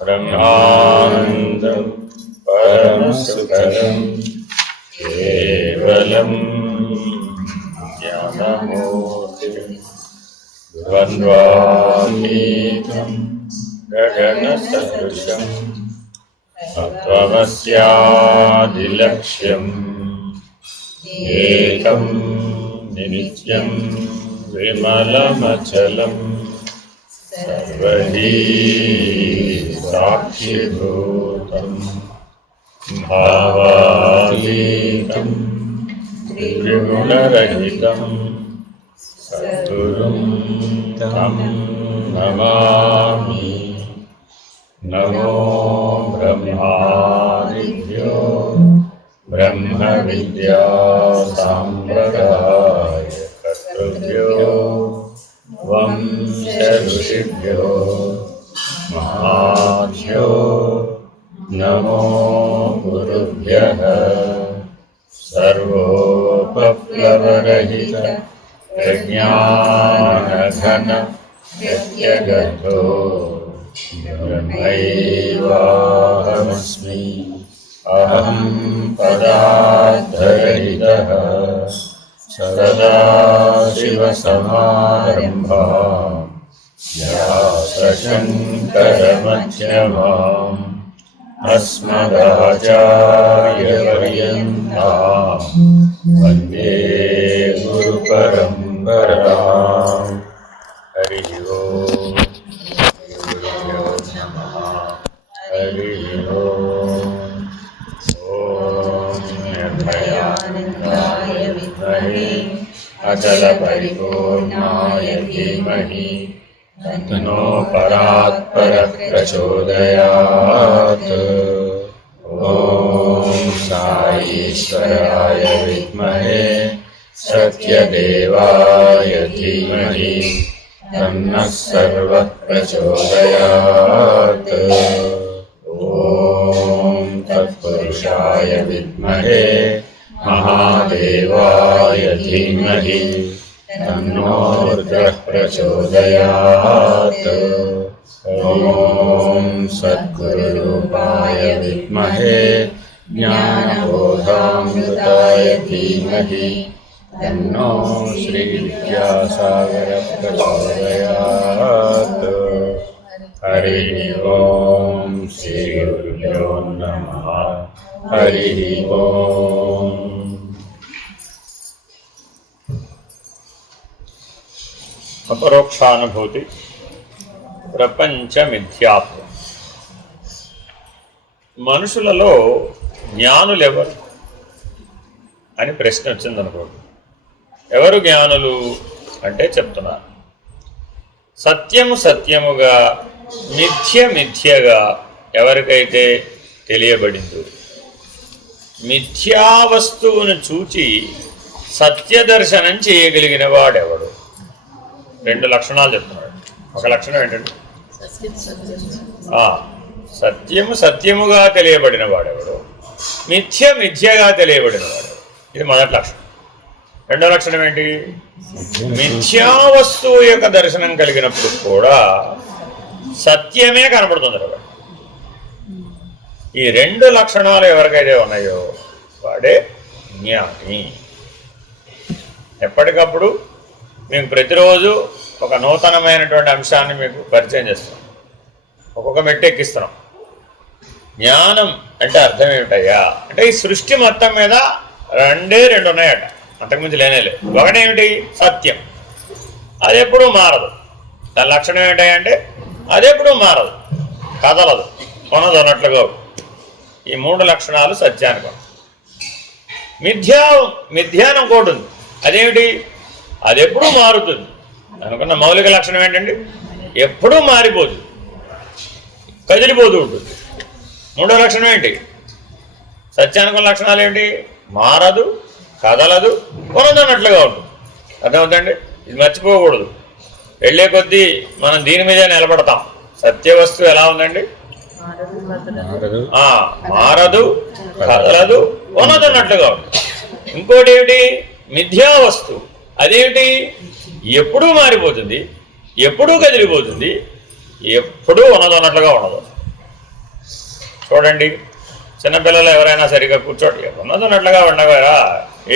ब्रह्मानन्दं परमसुखदं केवलं ज्ञानमूर्तिं द्वन्द्वातीतं गगनसदृशं तत्त्वमस्यादिलक्ष्यम् एकं नित्यं विमलमचलम् सर्वहि साक्षिभूतं भावातीतं त्रिगुणरहितं सद्गुरुं तं नमामि। नमो ब्रह्मादिभ्यो ब्रह्मविद्यासाम्प्रदाय कर्तृभ्यो वंशऋषिभ्यो महाभ्यो नमो गुरुभ्यः। सर्वोपप्लवरहित प्रज्ञानघन प्रत्यगतो ब्रह्मैवाहमस्मि। अहं पदार्थरहितः सदाशिवसमारम्भां व्यासशङ्करमध्यमाम् अस्मदाचार्यपर्यन्तां वन्दे गुरुपरम्पराम्। हरिः ओम्। गुरुभ्यो नमः। हरिः ओम्। ॐ निर्भयानन्दाय विद्महे अचलपरिपूर्णाय धीमहि तन्नो परात्परप्रचोदयात्। ॐ साईश्वराय विद्महे सत्यदेवाय धीमहि तन्नः सर्वः प्रचोदयात्। ॐ तत्पुरुषाय विद्महे महादेवाय धीमहि तन्नो रुद्रः प्रचोदयात्। ॐ सद्गुरुरूपाय विद्महे ज्ञानबोधामृताय धीमहि तन्नो श्रीविद्यासागरः प्रचोदयात्। हरिः ओम्। श्रीगुरुभ्यो नमः। हरिः ओम्। अपरोक्षानुभूति ప్రపంచ మిథ్యాత్వం. మనుషులలో జ్ఞానులు ఎవరు అని ప్రశ్న వచ్చిందనుకోండి. ఎవరు జ్ఞానులు అంటే చెప్తున్నారు, సత్యము సత్యముగా మిథ్య మిథ్యగా ఎవరికైతే తెలియబడిందో, మిథ్యా వస్తువును చూచి సత్యదర్శనం చేయగలిగిన వాడెవడు. రెండు లక్షణాలు చెప్తున్నాడు. ఒక లక్షణం ఏంటంటే సత్యము సత్యముగా తెలియబడిన వాడెవడు, మిథ్య మిథ్యగా తెలియబడిన వాడెవడు. ఇది మొదటి లక్షణం. రెండో లక్షణం ఏంటి? మిథ్యా వస్తువు యొక్క దర్శనం కలిగినప్పుడు కూడా సత్యమే కనపడుతుంది కదా. ఈ రెండు లక్షణాలు ఎవరికైతే ఉన్నాయో వాడే జ్ఞాని. ఎప్పటికప్పుడు మేము ప్రతిరోజు ఒక నూతనమైనటువంటి అంశాన్ని మీకు పరిచయం చేస్తాం, ఒక్కొక్క మెట్టు ఎక్కిస్తున్నాం. జ్ఞానం అంటే అర్థం ఏమిటయ్యా అంటే ఈ సృష్టి మొత్తం మీద రెండు ఉన్నాయట, అంతకుమించి లేనేలే. ఒకటేమిటి? సత్యం. అది ఎప్పుడూ మారదు. దాని లక్షణం ఏమిటంటే అది ఎప్పుడూ మారదు, కదలదు, కొనదు అన్నట్లుగా. ఈ మూడు లక్షణాలు సత్యానికి. మిథ్యానం కూడా ఉంది. అదేమిటి? అది ఎప్పుడూ మారుతుంది. అనుకున్న మౌలిక లక్షణం ఏంటండి? ఎప్పుడూ మారిపోతుంది, కదిలిపోతూ ఉంటుంది. మూడో లక్షణం ఏంటి? సత్యానుకున్న లక్షణాలు ఏంటి? మారదు, కదలదు, కొనదన్నట్లుగా ఉంటుంది. అర్థమవుతుందండి? ఇది మర్చిపోకూడదు. వెళ్ళే కొద్దీ మనం దీని మీద నిలబడతాం. సత్య వస్తువు ఎలా ఉందండి? మారదు, కదలదు, కొనదన్నట్లుగా ఉంటుంది. ఇంకోటి ఏమిటి? మిథ్యా వస్తువు. అదేమిటి? ఎప్పుడూ మారిపోతుంది, ఎప్పుడూ కదిలిపోతుంది, ఎప్పుడూ ఉన్నదన్నట్లుగా ఉండదు. చూడండి, చిన్నపిల్లలు ఎవరైనా సరిగ్గా కూర్చోండి, ఉన్నదన్నట్లుగా ఉండగారా,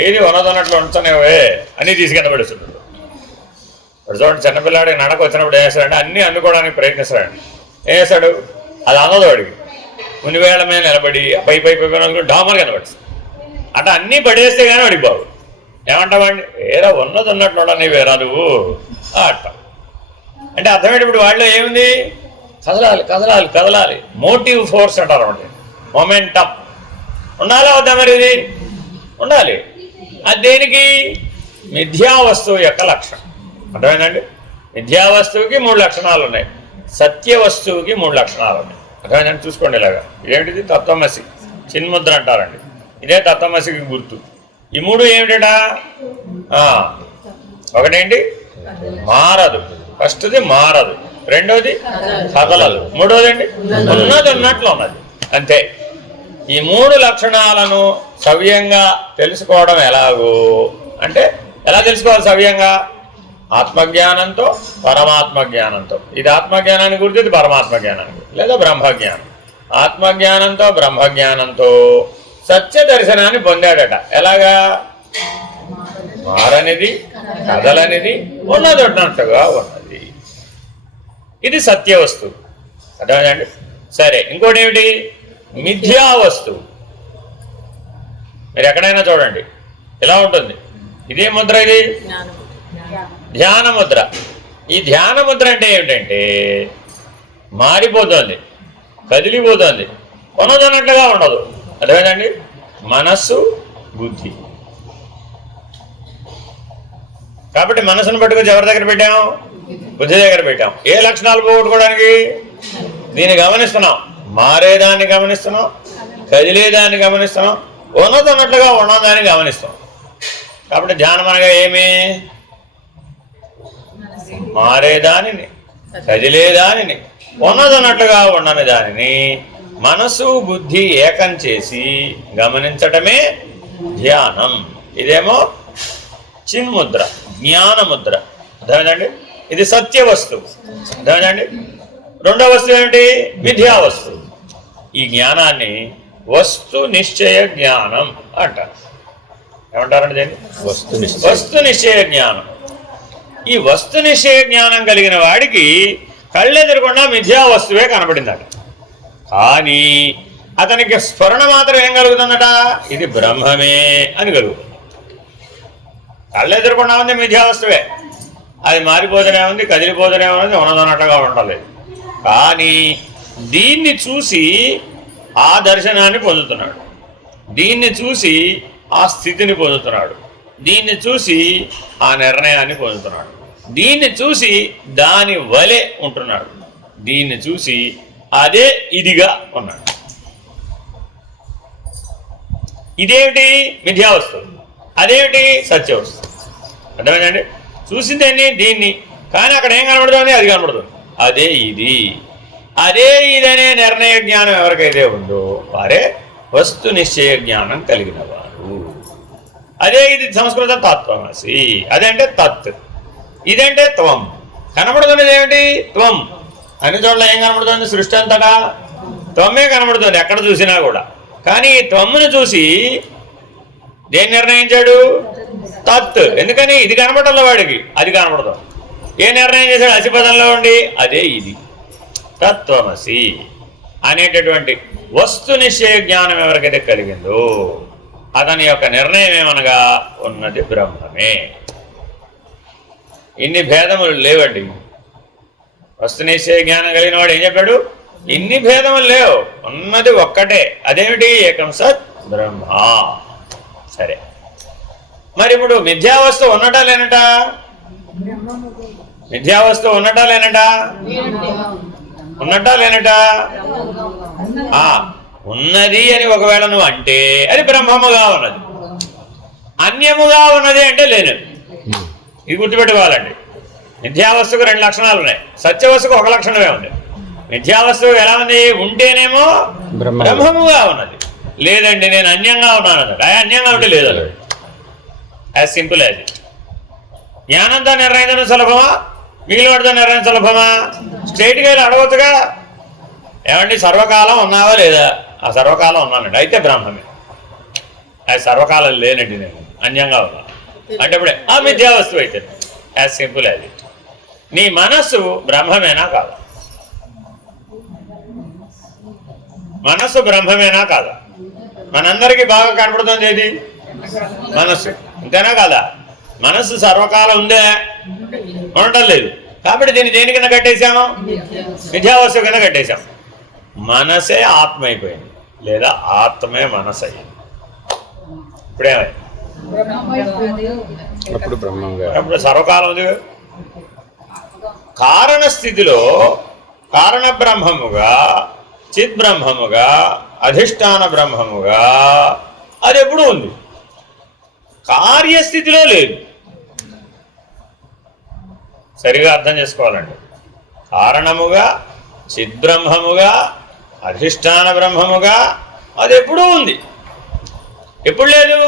ఏది ఉన్నదన్నట్లు ఉంచనివే అని తీసుకెళ్ళ పడుతున్నాడు. చూడండి, చిన్నపిల్లాడికి నడక వచ్చినప్పుడు ఏం చేస్తాడంటే అన్నీ అందుకోవడానికి ప్రయత్నిస్తాడండి. ఏం చేస్తాడు, అది అందదు వాడికి. మునివేళ్ల మీద నిలబడి పై పై పై డామర్ కనబడుతుంది. అట్లా అన్నీ పడేస్తే కానీ వాడికి బాగు. ఏమంటావండి, ఏరా ఉన్నది ఉన్నట్లు ఉండని వేరా నువ్వు అట్ట అంటే అర్థమేంటి? ఇప్పుడు వాళ్ళలో ఏముంది, కదలాలి కదలాలి కదలాలి, మోటివ్ ఫోర్స్ అంటారు అంటే మొమెంటమ్ ఉండాలా వద్దా? మరి ఇది ఉండాలి. అది దేనికి? మిథ్యా వస్తువు యొక్క లక్షణం. అర్థమైందండి? మిథ్యా వస్తువుకి 3 లక్షణాలు ఉన్నాయి, సత్య వస్తువుకి 3 లక్షణాలు ఉన్నాయి. అర్థమైందండి? చూసుకోండి. ఇలాగా ఏమిటిది? తత్వమసి, చిన్ముద్ర అంటారండి. ఇదే తత్వమసికి గుర్తు. ఈ 3 ఏమిట? ఒకటేంటి, మారదు. ఫస్ట్ది మారదు, రెండోది కదలదు, మూడోది అండి ఉన్నది ఉన్నట్లు ఉన్నది. అంతే. ఈ 3 లక్షణాలను సవ్యంగా తెలుసుకోవడం ఎలాగో అంటే, ఎలా తెలుసుకోవాలి సవ్యంగా? ఆత్మజ్ఞానంతో, పరమాత్మ జ్ఞానంతో. ఇది ఆత్మజ్ఞానానికి గుర్తు, ఇది పరమాత్మ జ్ఞానానికి, లేదా బ్రహ్మజ్ఞానం. ఆత్మజ్ఞానంతో, బ్రహ్మజ్ఞానంతో సత్య దర్శనాన్ని పొందాడట. ఎలాగా? మారనిది, కదలనిది, ఉన్నదొన్నట్టుగా ఉన్నది. ఇది సత్య వస్తువు. అర్థమైందండి? సరే, ఇంకోటి ఏమిటి? మిథ్యా వస్తువు. మీరు ఎక్కడైనా చూడండి ఇలా ఉంటుంది. ఇదే ముద్ర, ఇది ధ్యాన ముద్ర. ఈ ధ్యాన ముద్ర అంటే ఏమిటంటే, మారిపోతుంది, కదిలిపోతుంది, ఉన్నదన్నట్లుగా ఉండదు. అర్థమైందండి? మనస్సు, బుద్ధి. కాబట్టి మనసును పట్టుకొని ఎవరి దగ్గర పెట్టాం? బుద్ధి దగ్గర పెట్టాం. ఏ లక్షణాలు పోగొట్టుకోవడానికి? దీన్ని గమనిస్తున్నాం, మారేదాన్ని గమనిస్తున్నాం, కదిలేదాన్ని గమనిస్తున్నాం, ఉన్నదన్నట్లుగా ఉన్నదాన్ని గమనిస్తాం. కాబట్టి ధ్యానం అనగా ఏమి? మారేదానిని, కదిలేదానిని, ఉన్నదన్నట్లుగా ఉండని దానిని మనసు బుద్ధి ఏకం చేసి గమనించటమే ధ్యానం. ఇదేమో చిన్ముద్ర, జ్ఞానముద్ర. అర్థమైందండి? ఇది సత్య వస్తువు. అర్థమైందండి? రెండవ వస్తువు ఏమిటి? మిథ్యా వస్తువు. ఈ జ్ఞానాన్ని వస్తు నిశ్చయ జ్ఞానం అంటారు. ఏమంటారండి దీన్ని? వస్తు నిశ్చయ జ్ఞానం. ఈ వస్తు నిశ్చయ జ్ఞానం కలిగిన వాడికి కళ్ళెదురకుండా మిథ్యా వస్తువే కనబడిందట. కానీ అతనికి స్ఫురణ మాత్రం ఏం కలుగుతుందట? ఇది బ్రహ్మమే అని కలుగుతుంది. కళ్ళెదురకుండా ఉంది మిథ్యా వస్తువే, అది మారిపోతూనే ఉంది, కదిలిపోతూనే ఉంది, ఉన్నదన్నట్టుగా ఉండలేదు. కానీ దీన్ని చూసి ఆ దర్శనాన్ని పొందుతున్నాడు, దీన్ని చూసి ఆ స్థితిని పొందుతున్నాడు, దీన్ని చూసి ఆ నిర్ణయాన్ని పొందుతున్నాడు, దీన్ని చూసి దాని వలె ఉంటున్నాడు, దీన్ని చూసి అదే ఇదిగా ఉన్నాడు. ఇదేమిటి? మిథ్యా వస్తువు. అదేమిటి? సత్య వస్తువు. అర్థమైందండి? చూసిందేంటి? దీన్ని. కానీ అక్కడ ఏం కనబడుతుంది? అది కనబడుతుంది. అదే ఇది, అదే ఇదనే నిర్ణయ జ్ఞానం ఎవరికైతే ఉందో వారే వస్తు నిశ్చయ జ్ఞానం కలిగిన వారు. అదే ఇది సంస్కృత తత్వమసి. అదంటే తత్, ఇదంటే త్వం. కనబడుతున్నది ఏమిటి? త్వం. అన్ని చోట్ల ఏం కనబడుతుంది? సృష్టి అంతటా త్వమే కనబడుతుంది ఎక్కడ చూసినా కూడా. కానీ ఈ త్వమ్మును చూసి దేన్ని నిర్ణయించాడు? తత్. ఎందుకని? ఇది కనబడాల వాడికి, అది కనబడదు. ఏ నిర్ణయం చేశాడు? అసిపదంలో ఉండి అదే ఇది, తత్వమసి అనేటటువంటి వస్తు నిశ్చయ జ్ఞానం ఎవరికైతే కలిగిందో అతని యొక్క నిర్ణయం ఏమనగా ఉన్నది బ్రహ్మమే. ఇన్ని భేదములు లేవండి. వస్తు నిశ్చయ జ్ఞానం కలిగిన వాడు ఏం చెప్పాడు? ఇన్ని భేదములు లేవు, ఉన్నది ఒక్కటే. అదేమిటి? ఏకం సత్ బ్రహ్మ. సరే, మరి ఇప్పుడు మిథ్యావస్తు ఉన్నటా లేనట? మిథ్యావస్తు ఉన్నటా లేనట? ఉన్నటా లేనట? ఉన్నది అని ఒకవేళ నువ్వు అంటే అది బ్రహ్మముగా ఉన్నది. అన్యముగా ఉన్నది అంటే లేనది. ఇది గుర్తుపెట్టుకోవాలండి. మిథ్యావస్తుకు 2 లక్షణాలు ఉన్నాయి, సత్యవస్తుకు 1 లక్షణమే ఉంది. మిథ్యావస్తువు ఎలా ఉంది? ఉంటేనేమో బ్రహ్మముగా ఉన్నది, లేదండి నేను అన్యంగా ఉన్నాను అన్నాడు. అన్యంగా ఉంటే లేదు. As simple as it. జ్ఞానంతో నిర్ణయించడం సులభమా? మిగిలిన వాడితో నిర్ణయం సులభమా? స్ట్రైట్గా వెళ్ళి అడగచ్చుగా, ఏమండి సర్వకాలం ఉన్నావా లేదా? ఆ సర్వకాలం ఉన్నానండి, అయితే బ్రహ్మమే. అది సర్వకాలం లేనండి, నేను అన్యంగా ఉన్నాను అంటే ఇప్పుడే ఆ మిథ్యావస్తువు అయితే. As simple as it. నీ మనస్సు బ్రహ్మమేనా కాదా? మనస్సు బ్రహ్మమేనా కాదా? మనందరికీ బాగా కనపడుతుంది ఏది? మనస్సు. అంతేనా కాదా? మనస్సు సర్వకాలం ఉందే? ఉండటం లేదు. కాబట్టి దీన్ని దేని కింద కట్టేశాము? మిథ్యావస్తువు కింద కట్టేశాం. మనసే ఆత్మ అయిపోయింది, లేదా ఆత్మే మనసు అయ్యింది. ఇప్పుడేమైంది? అప్పుడు సర్వకాలం ఉంది. కారణ స్థితిలో కారణ బ్రహ్మముగా, చిద్బ్రహ్మముగా, అధిష్టాన బ్రహ్మముగా అది ఎప్పుడూ ఉంది. కార్యస్థితిలో లేదు. సరిగా అర్థం చేసుకోవాలండి. కారణముగా, చిద్బ్రహ్మముగా, అధిష్టాన బ్రహ్మముగా అది ఎప్పుడూ ఉంది. ఎప్పుడు లేదు?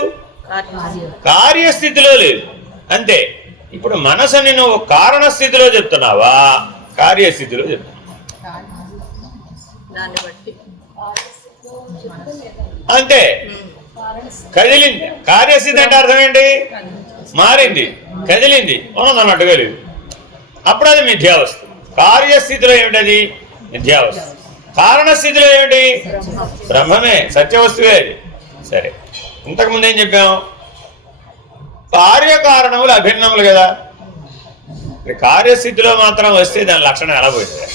కార్యస్థితిలో లేదు. అంతే. ఇప్పుడు మనసుని నువ్వు కారణ స్థితిలో చెప్తున్నావా, కార్యస్థితిలో చెప్తున్నావా? అంతే. కదిలింది. కార్యస్థితి అంటే అర్థం ఏంటి? మారింది, కదిలింది, ఉన్నదన్నట్టుగా లేదు. అప్పుడు అది మిథ్యావస్తు. కార్యస్థితిలో ఏమిటది? మిథ్యావస్తు. కారణస్థితిలో ఏమిటి? బ్రహ్మమే, సత్యవస్తువే అది. సరే, ఇంతకుముందు ఏం చెప్పాం? కార్యకారణములు అభిన్నములు కదా. కార్యస్థితిలో మాత్రం వస్తే దాని లక్షణం ఎలా పోతుంది?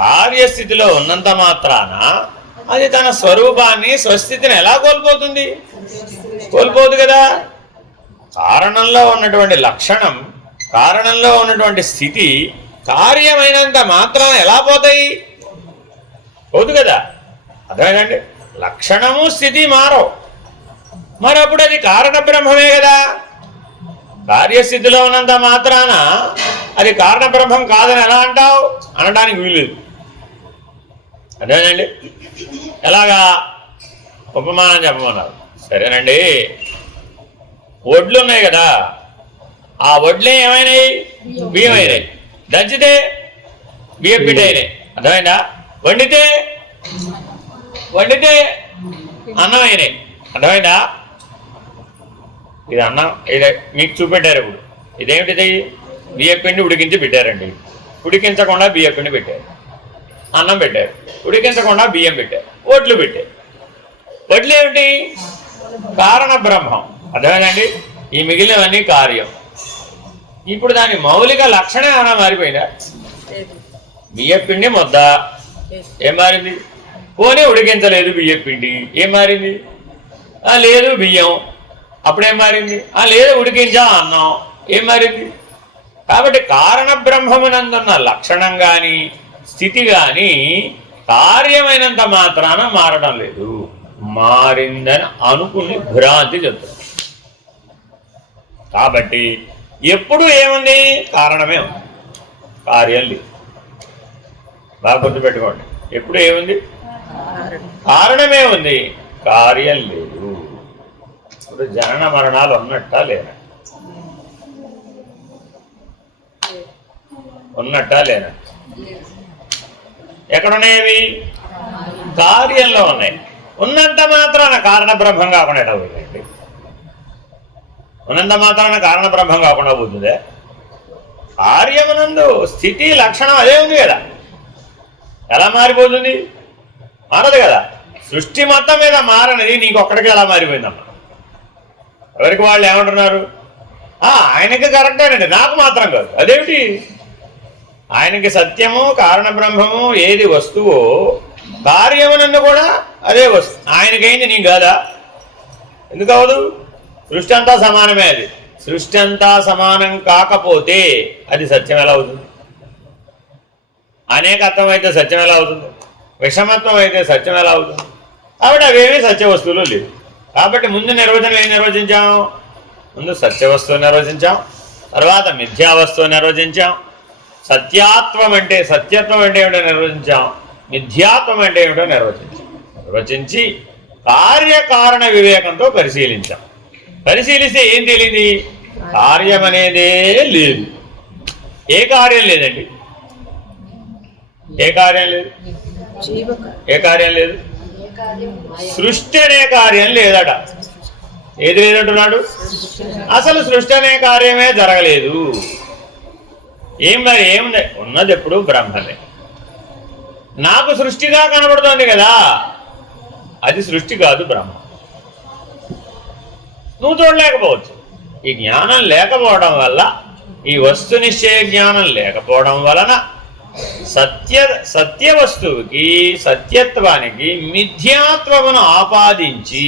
కార్యస్థితిలో ఉన్నంత మాత్రాన అది తన స్వరూపాన్ని, స్వస్థితిని ఎలా కోల్పోతుంది? కోల్పోదు కదా. కారణంలో ఉన్నటువంటి లక్షణం, కారణంలో ఉన్నటువంటి స్థితి కార్యమైనంత మాత్రం ఎలా పోతాయి? పోదు కదా. అర్థమేనండి? లక్షణము స్థితి మారవు. మరి అప్పుడు అది కారణ బ్రహ్మమే కదా. కార్యస్థితిలో ఉన్నంత మాత్రాన అది కారణ బ్రహ్మం కాదని ఎలా అంటావు? అనడానికి వీల్లేదు. అదేనండి. ఎలాగా? ఉపమానం చెప్పమన్నారు. సరేనండి, వడ్లు ఉన్నాయి కదా, ఆ వడ్లే ఏమైనాయి? బియ్యం అయినాయి. దంచితే బియ్యం పిండి అయినాయి. అర్థమైందా? వండితే అన్నం అయినాయి. అర్థమైందా? ఇది అన్నం, ఇది మీకు చూపెట్టారు. ఇప్పుడు ఇదేమిటిది? బియ్యం పిండి ఉడికించి పెట్టారండి. ఉడికించకుండా బియ్యం పిండి పెట్టారు. అన్నం పెట్టారు. ఉడికించకుండా బియ్యం పెట్టారు. వడ్లు పెట్టారు. వడ్లు ఏమిటి? కారణ బ్రహ్మం. అర్థమేనండి? ఈ మిగిలినవన్నీ కార్యం. ఇప్పుడు దాని మౌలిక లక్షణం ఏమైనా మారిపోయిందా? బియ్యం పిండి ముద్ద ఏం మారింది? పోనీ ఉడికించలేదు బియ్యం పిండి, ఏం మారింది? లేదు బియ్యం, అప్పుడేం మారింది? లేదు ఉడికించా అన్నం, ఏం మారింది? కాబట్టి కారణ బ్రహ్మమునందున్న లక్షణం కానీ, స్థితి కానీ కార్యమైనంత మాత్రాన మారడం లేదు. మారిందని అనుకుని భ్రాంతి చెప్తుంది. కాబట్టి ఎప్పుడు ఏముంది? కారణమే ఉంది, కార్యం లేదు. బాగా గుర్తుపెట్టుకోండి. ఎప్పుడు ఏముంది? కారణమే ఉంది, కార్యం లేదు. ఇప్పుడు జనన మరణాలు ఉన్నట్టా లేనా? ఉన్నట్టా లేనా? ఎక్కడున్నాయి? కార్యంలో ఉన్నాయి. ఉన్నంత మాత్రాన కారణ బ్రహ్మం కాకుండా ఎట్లా పోయిందండి? ఉన్నంత మాత్రాన కారణ బ్రహ్మం కాకుండా పోతుందే. కార్యమునందు స్థితి లక్షణం అదే ఉంది కదా. ఎలా మారిపోతుంది? మారదు కదా. సృష్టి మొత్తం మీద మారనిది నీకు ఒక్కడికి ఎలా మారిపోయిందమ్మా? ఎవరికి వాళ్ళు ఏమంటున్నారు? ఆయనకి కరెక్టేనండి, నాకు మాత్రం కాదు. అదేమిటి? ఆయనకి సత్యము, కారణ బ్రహ్మము ఏది వస్తువో కార్యమునందు కూడా అదే వస్తువు. ఆయనకైంది నీకు కాదా? ఎందుకు అవదు? సృష్టి అంతా సమానమే. అది సృష్టి అంతా సమానం కాకపోతే అది సత్యం ఎలా అవుతుంది? అనేకత్వం అయితే సత్యం ఎలా అవుతుంది? విషమత్వం అయితే సత్యం ఎలా అవుతుంది? కాబట్టి అవేమీ సత్య వస్తువులు లేవు. కాబట్టి ముందు నిర్వచనం ఏం నిర్వచించాం? ముందు సత్యవస్తువు నిర్వచించాం, తర్వాత మిథ్యావస్తువు నిర్వచించాం. సత్యాత్వం అంటే, సత్యత్వం అంటే ఏమిటో నిర్వచించాం, మిథ్యాత్వం అంటే ఏమిటో నిర్వచించి కార్యకారణ వివేకంతో పరిశీలించాం. పరిశీలిస్తే ఏం తెలియదు? కార్యం అనేదే లేదు. ఏ కార్యం లేదండి? ఏ కార్యం లేదు? ఏ కార్యం లేదు? సృష్టి అనే కార్యం లేదట. ఏది లేదంటున్నాడు? అసలు సృష్టి అనే కార్యమే జరగలేదు. మరి ఏముంది? ఉన్నది ఎప్పుడు బ్రహ్మమే. నాకు సృష్టిగా కనబడుతోంది కదా, అది సృష్టి కాదు, బ్రహ్మ. నువ్వు చూడలేకపోవచ్చు. ఈ జ్ఞానం లేకపోవడం వల్ల, ఈ వస్తు నిశ్చయ జ్ఞానం లేకపోవడం వలన సత్య వస్తువుకి, సత్యత్వానికి మిథ్యాత్వమును ఆపాదించి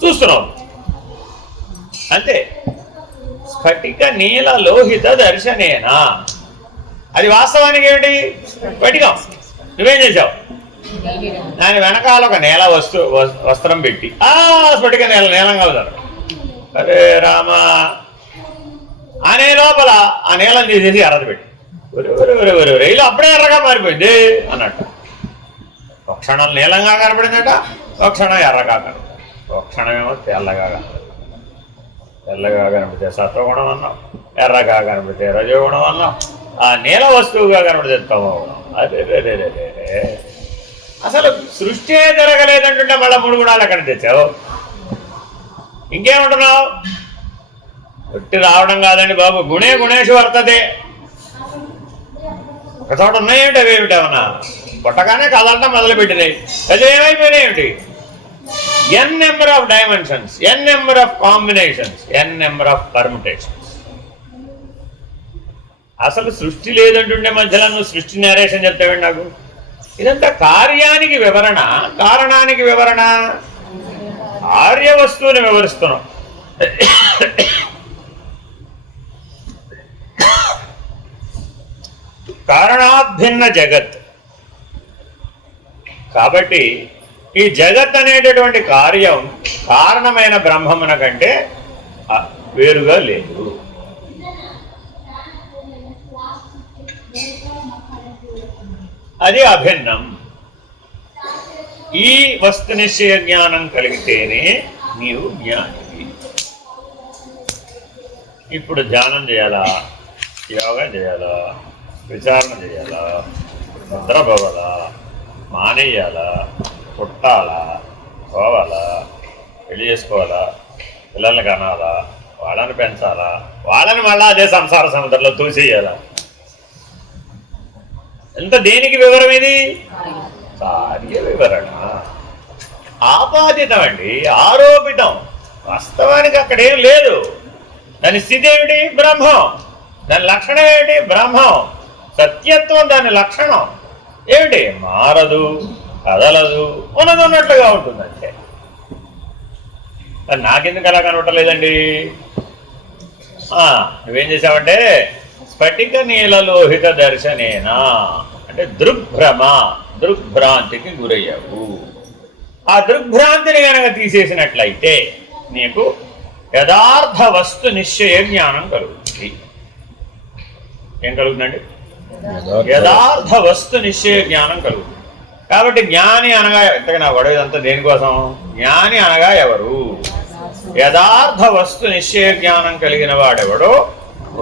చూస్తున్నావు అంతే. స్ఫటిక నీల లోహిత దర్శనేనా, అది వాస్తవానికి ఏమిటి? స్ఫటికం. నువ్వేం చేసావు? దాని వెనకాల ఒక నేల వస్త్రం పెట్టి స్ఫటిక నీలంగా అవుతారు. అరే రామ అనే లోపల ఆ నీలం తీసేసి ఎర్రది పెట్టి రైలు అప్పుడే ఎర్రగా మారిపోయింది అన్నట్టు. ఒక క్షణం నీలంగా కనపడిందట, ఒక క్షణం ఎర్రగా కనపడింది, ఒక క్షణమేమో తెల్లగా కనపడింది. తెల్లగా కనపడితే సత్వగుణం అన్నాం, ఎర్రగా కనపడితే రజోగుణం అన్నాం, ఆ నీల వస్తువుగా కనపడితే తమోగుణం. అదే అసలు సృష్టి జరగలేదంటుంటే మళ్ళీ 3 గుణాలు ఎక్కడ తెచ్చావు? ఇంకేమంటున్నావు? ఒట్టి రావడం కాదండి బాబు, గుణే గుణేషు వర్తతే. ఒక చోట ఉన్నాయేమిటి? అవి ఏమిటేమన్నా పుట్టగానే కదలటం మొదలుపెట్టినాయి, అది ఏమైపోయినాయేమిటి? N number of dimensions, N number of combinations, N number of permutations. అసలు సృష్టి లేదంటుండే మధ్యలో నువ్వు సృష్టి నేరేషన్ చెప్తావేంటి నాకు? ఇదంతా కార్యానికి వివరణ, కారణానికి వివరణ. కార్య వస్తువుని వివరిస్తున్నాం. కారణాభిన్న జగత్. కాబట్టి ఈ జగత్ అనేటటువంటి కార్యం కారణమైన బ్రహ్మమున కంటే వేరుగా లేదు. అది అభిన్నం. ఈ వస్తు నిశ్చయ జ్ఞానం కలిగితేనే నీవు జ్ఞానివి. ఇప్పుడు ధ్యానం చేయాలా, యోగా చేయాలా, విచారణ చేయాలా, నిద్రపోవాలా, మానేయాలా, పుట్టాలా, పోవాలా, పెళ్లి చేసుకోవాలా, పిల్లల్ని కనాలా, వాళ్ళని పెంచాలా, వాళ్ళని మళ్ళా అదే సంసార సముద్రంలో తూసేయాలా? ఎంత దేనికి వివరం ఇది? కార్య వివరణ. ఆపాదితం అండి, ఆరోపితం. వాస్తవానికి అక్కడేం లేదు. దాని స్థితి ఏమిటి? బ్రహ్మం. దాని లక్షణం ఏమిటి? బ్రహ్మం. సత్యత్వం దాని లక్షణం ఏమిటి? మారదు, కదలదు, ఉన్నది ఉన్నట్లుగా ఉంటుంది అంతే. మరి నాకెందుకు అలా కనబట్టలేదండి? నువ్వేం చేసావంటే స్ఫటిక నీలలోహిత దర్శనేనా అంటే దృగ్భ్రమ, దృగ్భ్రాంతికి గురయ్యావు. ఆ దృగ్భ్రాంతిని కనుక తీసేసినట్లయితే నీకు యథార్థ వస్తు నిశ్చయ జ్ఞానం కలుగుతుంది. ఏం కలుగుతుందండి? యథార్థ వస్తు నిశ్చయ జ్ఞానం కలుగుతుంది. కాబట్టి జ్ఞాని అనగా ఇంతగా నా గొడవదంతా దేనికోసం? జ్ఞాని అనగా ఎవరు? యథార్థ వస్తు నిశ్చయ జ్ఞానం కలిగిన వాడెవడో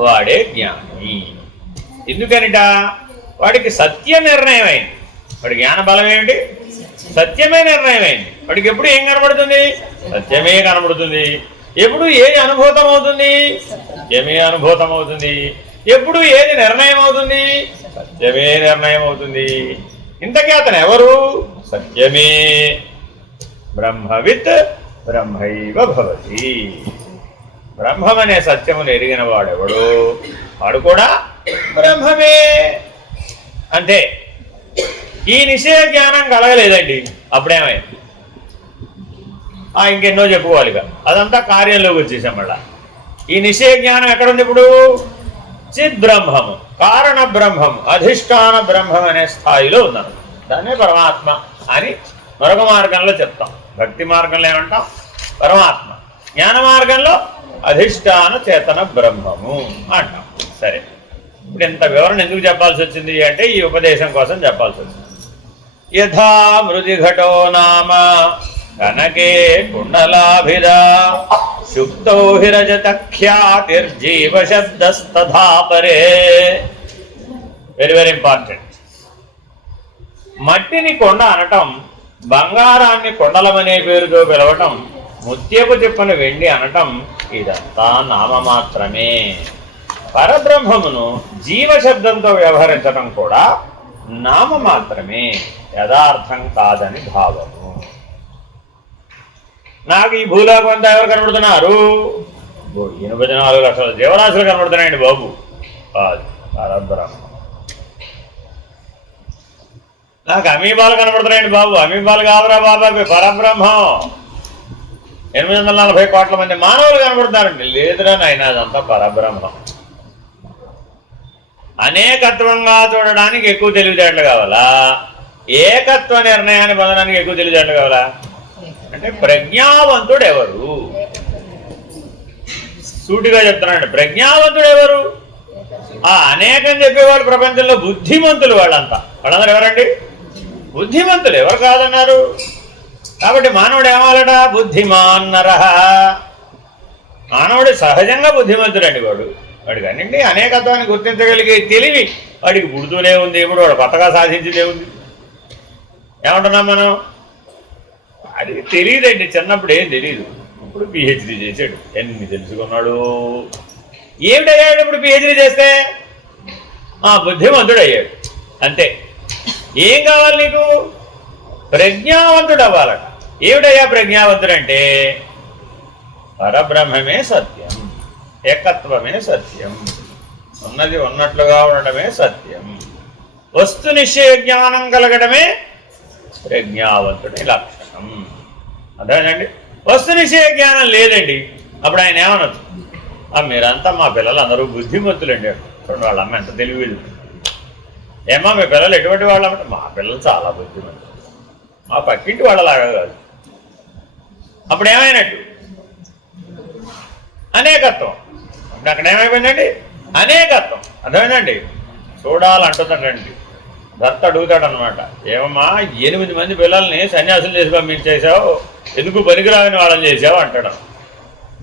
వాడే జ్ఞాని. ఎందుకనిట? వాడికి సత్య నిర్ణయం అయింది. వాడి జ్ఞాన బలం ఏమిటి? సత్యమే నిర్ణయం అయింది. వాడికి ఎప్పుడు ఏం కనబడుతుంది? సత్యమే కనబడుతుంది. ఎప్పుడు ఏది అనుభూతం అవుతుంది? సత్యమే అనుభూతం అవుతుంది. ఎప్పుడు ఏది నిర్ణయం అవుతుంది? సత్యమే నిర్ణయం అవుతుంది. ఇంతకీ అతను ఎవరు? సత్యమే. బ్రహ్మవిత్ బ్రహ్మైవ భవతి. బ్రహ్మమనే సత్యమును ఎరిగిన వాడెవడు వాడు కూడా బ్రహ్మమే. అంతే. ఈ నిశ్చయ జ్ఞానం కలగలేదండి, అప్పుడేమైంది? ఇంకెన్నో చెప్పుకోవాలిగా, అదంతా కార్యంలోకి వచ్చేసాం. మళ్ళా ఈ నిశ్చయ జ్ఞానం ఎక్కడుంది ఇప్పుడు? చిద్బ్రహ్మము, కారణ బ్రహ్మము, అధిష్టాన బ్రహ్మం అనే స్థాయిలో ఉన్నాను. దాన్నే పరమాత్మ అని మరొక మార్గంలో చెప్తాం. భక్తి మార్గంలో ఏమంటాం? పరమాత్మ. జ్ఞాన మార్గంలో అధిష్టాన చేతన బ్రహ్మము అంటాం. సరే, ఇప్పుడు ఇంత వివరణ ఎందుకు చెప్పాల్సి వచ్చింది అంటే ఈ ఉపదేశం కోసం చెప్పాల్సి వచ్చింది. యథా మృదిఘటో నామ కనకే కుండలాభిరా శుక్తో హిరజత ఖ్యాతిర్జీవ శబ్దస్తథా పరే. Very very important. మట్టిని కొండ అనటం, బంగారాన్ని కొండలమనే పేరుతో పిలవటం, ముత్యపు చెప్పని వెండి అనటం ఇదంతా నామమాత్రమే. పరబ్రహ్మమును జీవశబ్దంతో వ్యవహరించటం కూడా నామమాత్రమే, యథార్థం కాదని భావము. నాకు ఈ భూలోకం అంతా ఎవరు కనబడుతున్నారు? 84 లక్షల జీవరాశులు కనబడుతున్నాయండి బాబు. అది పరబ్రహ్మ. నాకు అమీబాలు కనబడుతున్నాయండి బాబు. అమీబాలు కావరా బాబా, పరబ్రహ్మం. 840 కోట్ల మంది మానవులు కనబడుతున్నారండి. లేదురా నాయన, అదంతా పరబ్రహ్మం. అనేకత్వంగా చూడడానికి ఎక్కువ తెలివితేటలు కావాలా? ఏకత్వ నిర్ణయాన్ని పొందడానికి ఎక్కువ తెలివితేటలు కావాలా? అంటే ప్రజ్ఞావంతుడు ఎవరు? సూటిగా చెప్తున్నాడు, ప్రజ్ఞావంతుడు ఎవరు? ఆ అనేకం చెప్పేవాళ్ళు ప్రపంచంలో బుద్ధిమంతులు. వాళ్ళందరూ ఎవరండి? బుద్ధిమంతులు. ఎవరు కాదన్నారు? కాబట్టి మానవుడు ఏమాలట? బుద్ధిమాన్నరహ. మానవుడు సహజంగా బుద్ధిమంతుడండి. వాడికి అన్నింటి అనేకత్వాన్ని గుర్తించగలిగే తెలివి వాడికి పుడుతూనే ఉంది. ఇప్పుడు వాడు కొత్తగా సాధించిందే ఉంది. ఏమంటున్నాం మనం? వాడికి తెలియదండి. చిన్నప్పుడు ఏం తెలియదు. ఇప్పుడు పిహెచ్డీ చేశాడు, ఎన్ని తెలుసుకున్నాడు. ఏమిటయ్యాడు ఇప్పుడు పిహెచ్డీ చేస్తే? బుద్ధిమంతుడు అయ్యాడు, అంతే. ఏం కావాలి నీకు? ప్రజ్ఞావంతుడు అవ్వాలట. ఏమిటయ్యా ప్రజ్ఞావంతుడు అంటే? పరబ్రహ్మమే సత్యం, ఏకత్వమే సత్యం, ఉన్నది ఉన్నట్లుగా ఉండడమే సత్యం, వస్తు నిశ్చయ జ్ఞానం కలగడమే ప్రజ్ఞావంతుడి లక్షణం. అదేనండి. వస్తు నిశ్చయ జ్ఞానం లేదండి, అప్పుడు ఆయన ఏమనొచ్చు? మీరంతా మా పిల్లలు అందరూ బుద్ధిమంతులండి. చూడండి వాళ్ళ అమ్మ ఎంత తెలివి. ఏమా మీ పిల్లలు ఎటువంటి వాళ్ళమంటే? మా పిల్లలు చాలా బుద్ధిమంతులు, మా పక్కింటి వాళ్ళలాగా కాదు. అప్పుడు ఏమైనట్టు? అనేకత్వం. ఇప్పుడు అక్కడ ఏమైపోయిందండి? అనేకత్వం. అర్థమైందండి? చూడాలంటుందండి. భర్త అడుగుతాడు అనమాట, ఏమమ్మా 8 మంది పిల్లల్ని సన్యాసులు చేసి పంపించేశావు, ఎందుకు పనికిరాని వాళ్ళని చేసావు అంటాడు.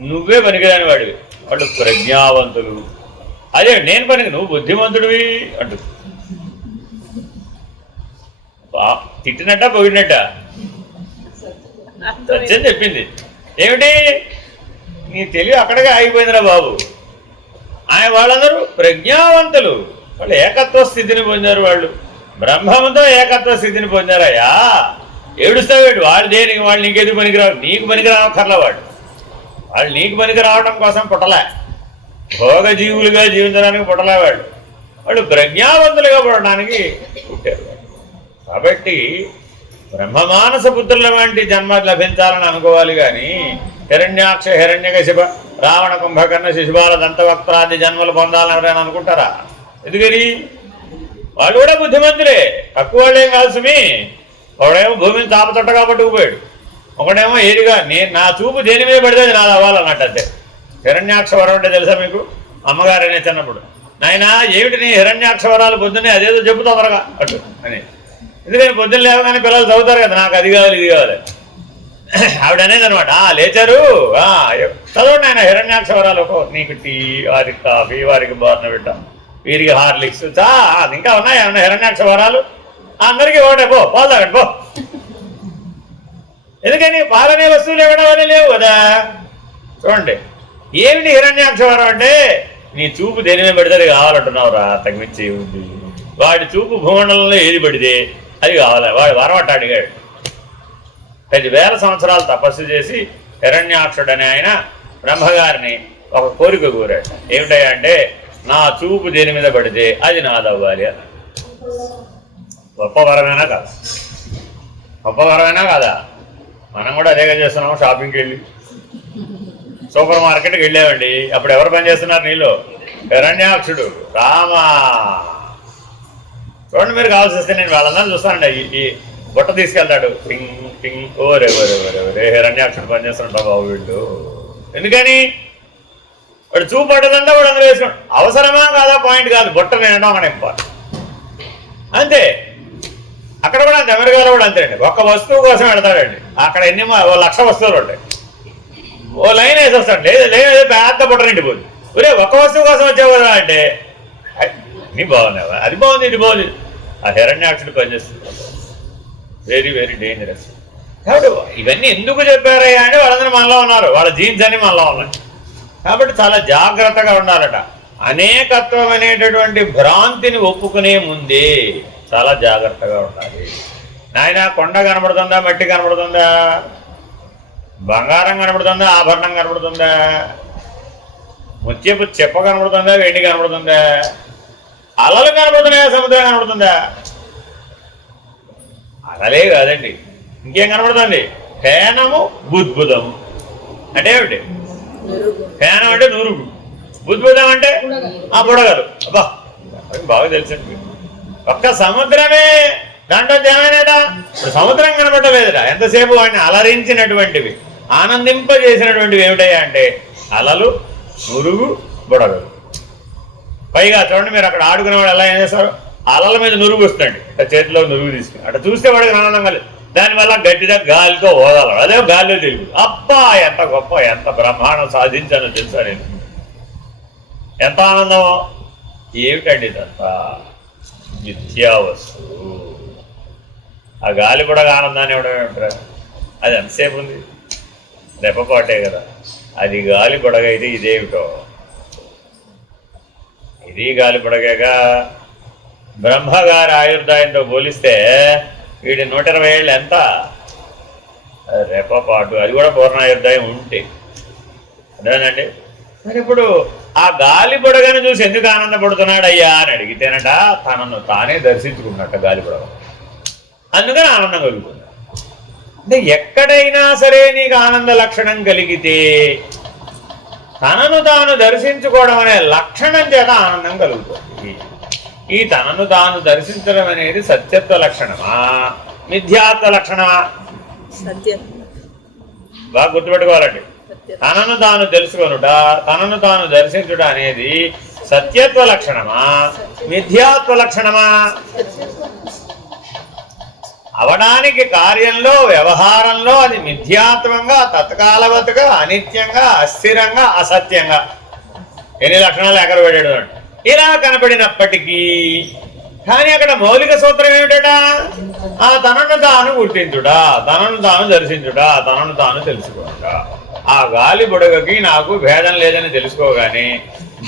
నువ్వే పనికిరాని వాడివి, వాళ్ళు ప్రజ్ఞావంతులు. అదే నేను పనికి, నువ్వు బుద్ధిమంతుడివి అంటు. తిట్టినట్ట పొగిడినట్ట? సత్యం చెప్పింది. ఏమిటి? నీ తెలివి అక్కడికే ఆగిపోయిందిరా బాబు. ఆయన వాళ్ళందరూ ప్రజ్ఞావంతులు, వాళ్ళు ఏకత్వ స్థితిని పొందారు. వాళ్ళు బ్రహ్మంతో ఏకత్వ స్థితిని పొందారయ్యా. ఏడుస్తావేడు? వాళ్ళు దేనికి? వాళ్ళు నీకెందుకు పనికిరావు? నీకు పనికిరావక్కర్లా. వాళ్ళు నీకు పనికి రావడం కోసం పుట్టలే, భోగజీవులుగా జీవించడానికి పుట్టలే. వాళ్ళు ప్రజ్ఞావంతులుగా పుట్టడానికి పుట్టారు. కాబట్టి బ్రహ్మమానస పుత్రుల వంటి జన్మ లభించాలని అనుకోవాలి కానీ హిరణ్యాక్ష, హిరణ్యకశిప, రావణ, కుంభకర్ణ, శిశుపాల, దంతవక్త్రాది జన్మలు పొందాలని ఎవరైనా అనుకుంటారా? ఎందుకని? వాళ్ళు కూడా బుద్ధిమంతులే, తక్కువ వాళ్ళేం కాదు సుమి. ఒకడేమో భూమిని తాపతొట్టగా పట్టుకుపోయాడు, ఒకడేమో ఏదిగా నా చూపు దేని మీద పడితే అది నాది అవ్వాలన్నట్టు. అంతే. హిరణ్యాక్ష వరం అంటే తెలుసా మీకు? అమ్మగారనే చిన్నప్పుడు, నాయన ఏమిటి నీ హిరణ్యాక్ష వరాలు పొద్దున్నే అదేదో చెప్పు తొందరగా అటు అని. ఎందుకని పొద్దున్న లేవగానే పిల్లలు చదువుతారు కదా, నాకు అది కావాలి ఇది కావాలి. ఆవిడ అనేది అనమాట, లేచారు చదవండి ఆయన హిరణ్యాక్ష వరాలు. నీకు టీ, వారికి కాఫీ, వారికి బోర్నవిటా, వీరికి హార్లిక్స్, ఇంకా ఉన్నాయి ఏమన్నా హిరణ్యాక్ష వరాలు? అందరికీ ఒకటే, పాలు తాగండి పో. ఎందుకని? పాలనే వస్తువులు ఇవ్వడం లేవు కదా. చూడండి, ఏమిటి హిరణ్యాక్ష వరం అంటే? నీ చూపు దేని మీద పడితే అది కావాలంటున్నావురా, తగ్గించి ఉంది. వాడి చూపు భూమండలంలో ఏది పడితే అది కావాలి. వాడు వరమట్ట అడిగాడు. 10,000 సంవత్సరాలు తపస్సు చేసి హిరణ్యాక్షుడని ఆయన బ్రహ్మగారిని ఒక కోరిక కోరాడు. ఏమిటయ్యా అంటే, నా చూపు దేని మీద పడితే అది నాదవ్వాలి అని. గొప్ప వరమైనా కాదా? గొప్ప వరమైనా కాదా? మనం కూడా అదేగా చేస్తున్నాము. షాపింగ్కి వెళ్ళి సూపర్ మార్కెట్కి వెళ్ళామండి, అప్పుడు ఎవరు పనిచేస్తున్నారు నీళ్ళు? హిరణ్యాక్షుడు, రామా. చూడండి, మీరు కావాల్సి వస్తే నేను వాళ్ళందరూ చూస్తానండి. ఈ బుట్ట తీసుకెళ్తాడు, టింగ్ టింగ్. ఓరే హిరణ్యాక్షుడు పనిచేస్తున్నట్టు బాబు వీళ్ళు. ఎందుకని? వాడు చూపడ్డదంటే వాడు అందరూ వేసుకోండి. అవసరమా కాదా పాయింట్ కాదు, బుట్ట నిండడం మన ఇంపార్టెంట్. అంతే. అక్కడ కూడా అంతే, అమెరికాలో కూడా అంతేండి. ఒక్క వస్తువు కోసం వెళ్తాడండి, అక్కడ ఎన్ని 1,00,000 వస్తువులు ఉంటాయి. ఓ లైన్ వేసి వస్తాడు, లేదు లేదు పెద్ద బుట్ట నిండిపోతుంది. ఒరే ఒక్క వస్తువు కోసం వచ్చావు కదా అంటే అన్నీ బాగున్నావా, అది బాగుంది ఇది బాగుంది. ఆ హిరణ్యాక్షుడు పనిచేస్తుంది. Very very dangerous. కాబట్టి ఇవన్నీ ఎందుకు చెప్పారయ్యా అంటే వాళ్ళందరూ మనలో ఉన్నారు, వాళ్ళ జీన్స్ అన్ని మనలో ఉన్నాయి. కాబట్టి చాలా జాగ్రత్తగా ఉండాలట. అనేకత్వం అనేటటువంటి భ్రాంతిని ఒప్పుకునే ముందే చాలా జాగ్రత్తగా ఉండాలి. నాయన కొండ కనబడుతుందా, మట్టి కనబడుతుందా, బంగారం కనబడుతుందా, ఆభరణం కనబడుతుందా, ముత్యపు చెప్ప కనబడుతుందా, వెండి కనబడుతుందా, అలలు కనబడుతున్నాయా, సముద్రం కనబడుతుందా? అలలే కాదండి, ఇంకేం కనబడుతుంది? ఫేనము బుద్భుతము అంటే ఏమిటి? ఫేనం అంటే నురుగు, బుద్భుతం అంటే ఆ బుడగలు. అబ్బా బాగా తెలిసింది. ఒక్క సముద్రమే దాంట్లో జనమేనేదా? ఇప్పుడు సముద్రం కనబడలేదురా, ఎంతసేపు వాడిని అలరించినటువంటివి, ఆనందింపజేసినటువంటివి ఏమిటయ్యా అంటే అలలు, నురుగు, బుడగలు. పైగా చూడండి, మీరు అక్కడ ఆడుకునేవాడు ఎలా ఏం చేస్తారు, అలల మీద నురుగు వస్తుందండి, అట్లా చేతిలో నురుగు తీసుకుని అట్లా చూస్తే వాడికి ఆనందం కలిగి దానివల్ల గట్టిగా గాలితో ఓదాలి, అదే గాలిలో తెలుగు. అబ్బా ఎంత గొప్ప, ఎంత బ్రహ్మాండం సాధించానో తెలుసా నేను, ఎంత ఆనందమో. ఏమిటండి ఇదంతా మిథ్యా వస్తువు. ఆ గాలి కూడా ఆనందాన్ని ఇవ్వడం ఏమిట్రా, అది ఎంతసేపు ఉంది, రెప్పపాటే కదా. అది గాలి బుడగైతే ఇదేమిటో, ఇది గాలి బుడగగా. బ్రహ్మగారి ఆయుర్దాయంతో పోలిస్తే వీడి 120 ఏళ్ళు ఎంత, రెప్పపాటు, అది కూడా పూర్ణాయుర్దాయం ఉంటే. అదేనండి. మరి ఇప్పుడు ఆ గాలి బుడగను చూసి ఎందుకు ఆనందపడుతున్నాడయ్యా అని అడిగితేనట, తనను తానే దర్శించుకున్నట్ట గాలి బుడగ, అందుకని ఆనందం కలుగుతుంది. అంటే ఎక్కడైనా సరే నీకు ఆనంద లక్షణం కలిగితే తనను తాను దర్శించుకోవడం అనే లక్షణం చేత ఆనందం కలుగుతుంది. ఈ తనను తాను దర్శించడం అనేది సత్యత్వ లక్షణమా, మిథ్యాత్వ లక్షణమా? బాగా గుర్తుపెట్టుకోవాలండి. తనను తాను తెలుసుకొనుట, తనను తాను దర్శించుట అనేది సత్యత్వ లక్షణమా, మిథ్యాత్వ లక్షణమా? అవడానికి కార్యంలో, వ్యవహారంలో అది మిథ్యాత్వంగా, తత్కాలవతగా, అనిత్యంగా, అస్థిరంగా, అసత్యంగా ఎన్ని లక్షణాలు ఎక్కడ పెట్టాడు అంటే ఇలా కనపడినప్పటికీ కానీ అక్కడ మౌలిక సూత్రం ఏమిటట, ఆ తనను తాను గుర్తించుట, తనను తాను దర్శించుట, తనను తాను తెలుసుకోట. ఆ గాలి బుడగకి నాకు భేదం లేదని తెలుసుకోగానే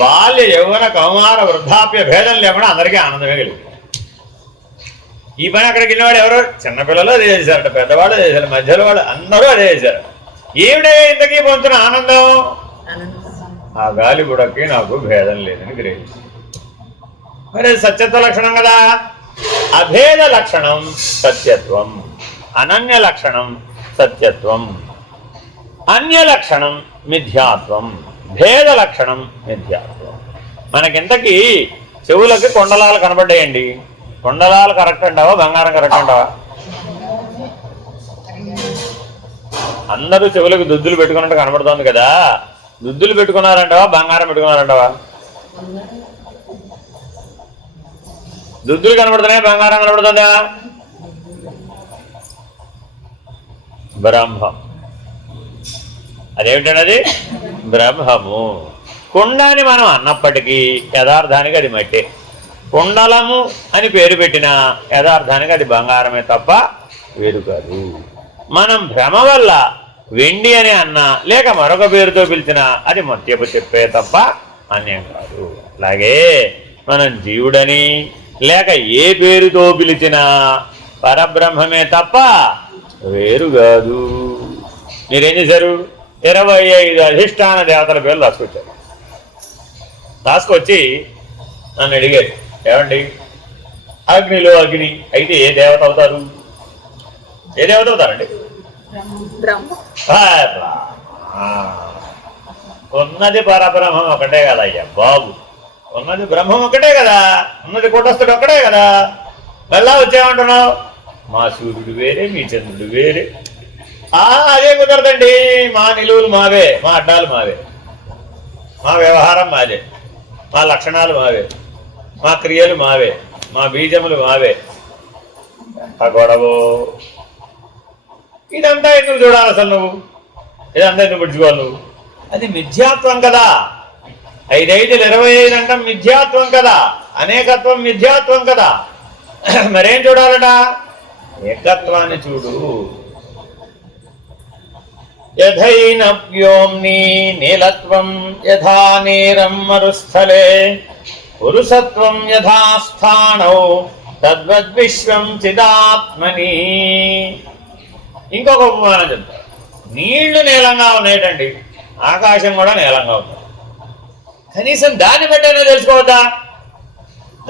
బాల్య యౌవన కౌమార వృద్ధాప్య భేదం లేకుండా అందరికీ ఆనందమే కలిగింది. ఈ పని అక్కడికి వెళ్ళినవాడు ఎవరో చిన్నపిల్లలు అదే చేశారట, పెద్దవాళ్ళు చేశారు, మధ్యలో వాళ్ళు అందరూ అదే చేశారు. ఏమిటే ఇంతకీ పొందుతున్న ఆనందం? ఆ గాలి బుడగకి నాకు భేదం లేదని గ్రహించి. మరి సత్యత్వ లక్షణం కదా. అభేద లక్షణం సత్యత్వం, అనన్య లక్షణం సత్యత్వం, అన్య లక్షణం మిథ్యాత్వం, భేద లక్షణం మిథ్యాత్వం. మనకింతకీ చెవులకి కొండలాలు కనబడ్డాయండి. కొండలాలు కరెక్ట్ అంటావా, బంగారం కరెక్ట్ అంటావా? అందరూ చెవులకు దుద్దులు పెట్టుకున్నట్టు కనబడుతోంది కదా, దుద్దులు పెట్టుకున్నారంటావా, బంగారం పెట్టుకున్నారంటావా? దుద్దులు కనబడుతున్నాయా, బంగారం కనబడుతుందా? బ్రహ్మం. అదేమిటండి? అది బ్రహ్మము. కుండాన్ని మనం అన్నప్పటికీ యథార్థానికి అది మట్టే. కుండలము అని పేరు పెట్టినా యథార్థానికి అది బంగారమే తప్ప వేరు కాదు. మనం భ్రమ వల్ల వెండి అని అన్నా లేక మరొక పేరుతో పిలిచినా అది మత్యపు చెప్పే తప్ప అన్యం కాదు. అలాగే మనం జీవుడని లేక ఏ పేరుతో పిలిచినా పరబ్రహ్మమే తప్ప వేరు కాదు. మీరేం చేశారు? 25 అధిష్టాన దేవతల పేర్లు రాసుకొచ్చారు. రాసుకొచ్చి నన్ను అడిగారు, ఏమండి అగ్నిలో అగ్ని అయితే ఏ దేవత అవుతారు? ఏ దేవత అవుతారండి? ఉన్నది పరబ్రహ్మం ఒకటే కదా అయ్యా బాబు, ఉన్నది బ్రహ్మం ఒకటే కదా, ఉన్నది కూటస్థుడు ఒక్కటే కదా. మళ్ళా వచ్చేమంటున్నావు? మా సూర్యుడు వేరే, మీ చంద్రుడు వేరే. అదే కుదరదండి. మా నిలువులు మావే, మా అడ్డాలు మావే, మా వ్యవహారం మాదే, మా లక్షణాలు మావే, మా క్రియలు మావే, మా బీజములు మావే. ఆ గొడవ ఇదంతా ఎందుకు చూడాలి అసలు నువ్వు? ఇదంతా ఎందుకు పుచ్చుకోవాలి నువ్వు? అది మిథ్యాత్వం కదా. 5 5 25 అంటాం మిథ్యాత్వం కదా, అనేకత్వం మిథ్యాత్వం కదా. మరేం చూడాలట? ఏకత్వాన్ని చూడు. యథైన వ్యోమ్ని నీలత్వం యథా నీరం మరుస్థలే పురుషత్వం యథా స్థానౌ తద్వద్విశ్వం చిదాత్మని. ఇంకొక ఉపమానం చెప్తారు. నీళ్లు నీలంగా ఉన్నాయటండి, ఆకాశం కూడా నీలంగా ఉంది. కనీసం దాన్ని బట్టైనా తెలుసుకోవద్దా?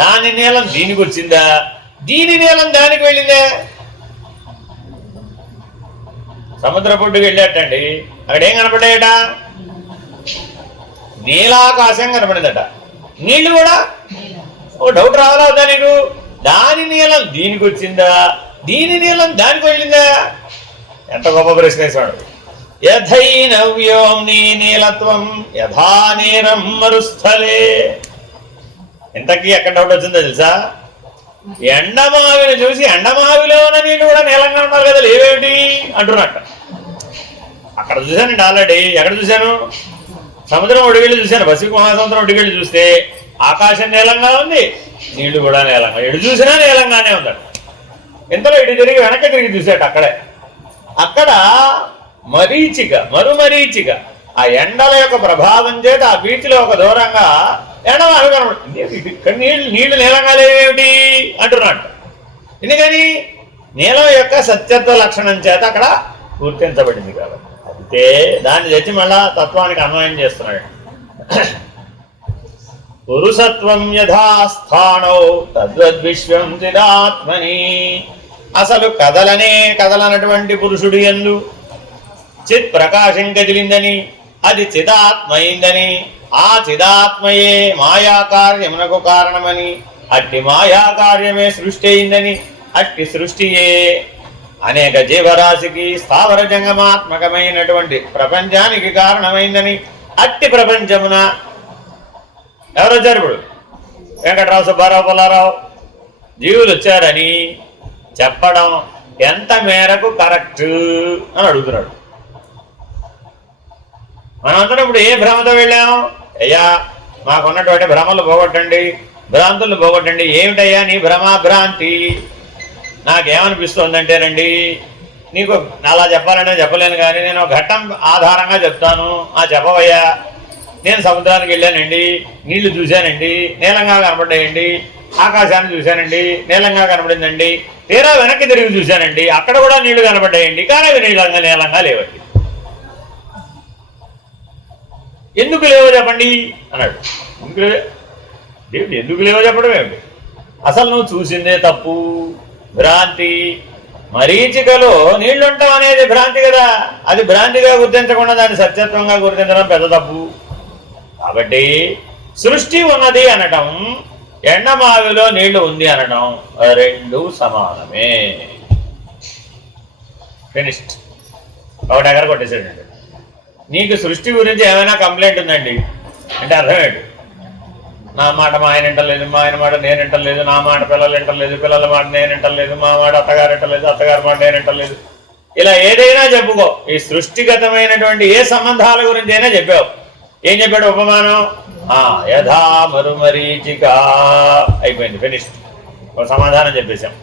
దాని నీలం దీనికి వచ్చిందా, దీని నీలం దానికి వెళ్ళిందా? సముద్ర పొడ్డుకు వెళ్ళేటండి, అక్కడ ఏం కనపడ్డాయట? నీలాకాశం కనపడిందట. నీళ్లు కూడా ఓ డౌట్ రావాలా వద్దా నీకు? దాని నీలం దీనికి వచ్చిందా, దీని నీలం దానికి వెళ్ళిందా? ఎంత గొప్ప ప్రశ్న వేసాడు. యథైనవ్యోమ్ని నీలత్వం యథా నీరం మరుస్థలే. ఇంతకీ ఎక్కడ డౌట్ వచ్చిందో తెలుసా? ఎండమావిని చూసి ఎండమావిలో ఉన్న నీళ్ళు కూడా నీలంగా ఉన్నారు కదా, లేవేమిటి అంటున్నట్ట. అక్కడ చూశానండి ఆల్రెడీ. ఎక్కడ చూశాను? సముద్రం ఒడిగెళ్ళి చూశాను. పసిఫిక్ మహాసముద్రం ఒడిగెళ్ళి చూస్తే ఆకాశం నీలంగా ఉంది, నీళ్లు కూడా నీలంగా. ఎడు చూసినా నీలంగానే ఉందట. ఇంతలో ఇటు తిరిగి వెనక్కి తిరిగి చూశాడు. అక్కడ మరుమరీచిక ఆ ఎండల యొక్క ప్రభావం చేత ఆ బీచ్లో ఒక దూరంగా ఎండమావి కనబడుతుంది. ఇక్కడ నీళ్లు నీలంగా లేవేమిటి అంటున్నట్టు. ఎందుకని? నీలం యొక్క సత్యత్వ లక్షణం చేత అక్కడ గుర్తించబడింది కాబట్టి. అయితే దాన్ని తెచ్చి మళ్ళా తత్వానికి అన్వయం చేస్తున్నాడు. పురుషత్వం యథా స్థానౌ తద్వద్విశ్వం చిదాత్మని. అసలు కదలనటువంటి పురుషుడు యందు చిత్ ప్రకాశం కదిలిందని, అది చిదాత్మైందని, ఆ చిదాత్మయే మాయాకార్యమునకు కారణమని, అట్టి మాయాకార్యమే సృష్టి అయిందని, అట్టి సృష్టియే అనేక జీవరాశికి స్థావర జంగమాత్మకమైనటువంటి ప్రపంచానికి కారణమైందని, అట్టి ప్రపంచమున ఎవరు వచ్చారు? ఇప్పుడు వెంకటరావు, సుబ్బారావు, పుల్లారావు జీవులు వచ్చారని చెప్పడం ఎంత మేరకు కరెక్ట్ అని అడుగుతున్నాడు. మనమందరం ఇప్పుడు ఏ భ్రమతో వెళ్ళాం? అయ్యా మాకున్నటువంటి భ్రమలు పోగొట్టండి, భ్రాంతులు పోగొట్టండి. ఏమిటయ్యా నీ భ్రమాభ్రాంతి? నాకేమనిపిస్తోందంటేనండి, నీకు అలా చెప్పాలంటే చెప్పలేను, కానీ నేను ఘట్టం ఆధారంగా చెప్తాను. చెప్పవయ్యా. నేను సముద్రానికి వెళ్ళానండి, నీళ్లు చూశానండి, నీలంగా కనపడ్డాయండి. ఆకాశాన్ని చూశానండి, నీలంగా కనపడిందండి. తీరా వెనక్కి తిరిగి చూశానండి, అక్కడ కూడా నీళ్లు కనపడ్డాయండి, కానీ అవి నీలంగా లేవండి. ఎందుకు లేవో చెప్పండి అన్నాడు. దేవుడు ఎందుకు లేవో చెప్పడం ఏమిటి? అసలు నువ్వు చూసిందే తప్పు, భ్రాంతి. మరీచికలో నీళ్లుంటాం అనేది భ్రాంతి కదా. అది భ్రాంతిగా గుర్తించకుండా దాన్ని సత్యత్వంగా గుర్తించడం పెద్ద తప్పు. కాబట్టి సృష్టి ఉన్నది అనటం, ఎండమావిలో నీళ్లు ఉంది అనడం రెండు సమానమే. ఫినిష్డ్. ఒకటి ఎగర కొట్టేసాడండి. నీకు సృష్టి గురించి ఏమైనా కంప్లైంట్ ఉందండి అంటే అర్థం ఏంటి? నా మాట మా ఆయన వింటలేదు, మా ఆయన మాట నేను వింటలేదు, నా మాట పిల్లలు వింటలేదు, పిల్లల మాట నేను వింటలేదు, మా మాట అత్తగారు వింటలేదు, అత్తగారి మాట నేను వింటలేదు. ఇలా ఏదైనా చెప్పుకో. ఈ సృష్టిగతమైనటువంటి ఏ సంబంధాల గురించి అయినా చెప్పావు. ఏం చెప్పాడు ఉపమానం? యథా మరుమరీచిక. అయిపోయింది, ఫినిష్డ్. ఒక సమాధానం చెప్పేశాం.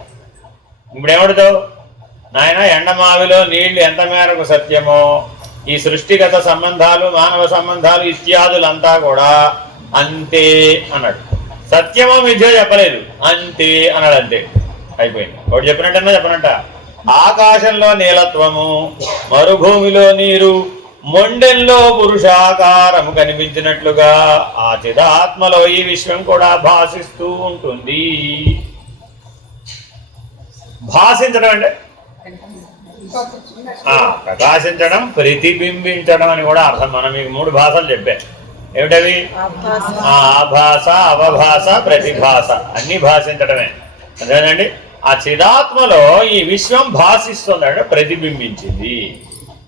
ఇప్పుడు ఏమడుతావు? నాయన ఎండమావిలో నీళ్లు ఎంత మేరకు సత్యమో, ఈ సృష్టిగత సంబంధాలు, మానవ సంబంధాలు ఇత్యాదులంతా కూడా అంతే అన్నాడు. సత్యమో మిథ్యో చెప్పలేదు, అంతే అన్నాడు. అంతే, అయిపోయింది. ఒకటి చెప్పినట్టన్నా చెప్పనంట. ఆకాశంలో నీలత్వము, మరుభూమిలో నీరు, మొండెల్లో పురుషాకారము కనిపించినట్లుగా ఆ చిదాత్మలో ఈ విశ్వం కూడా భాషిస్తూ ఉంటుంది. భాషించడం అంటే ప్రకాశించడం, ప్రతిబింబించడం అని కూడా అర్థం. మనం మీకు 3 భాషలు చెప్పాం. ఏమిటవి? ఆభాష, అవభాష, ప్రతిభాష. అన్ని భాషించడమే. అదేనండి. ఆ చిదాత్మలో ఈ విశ్వం భాషిస్తుందంటే ప్రతిబింబించింది.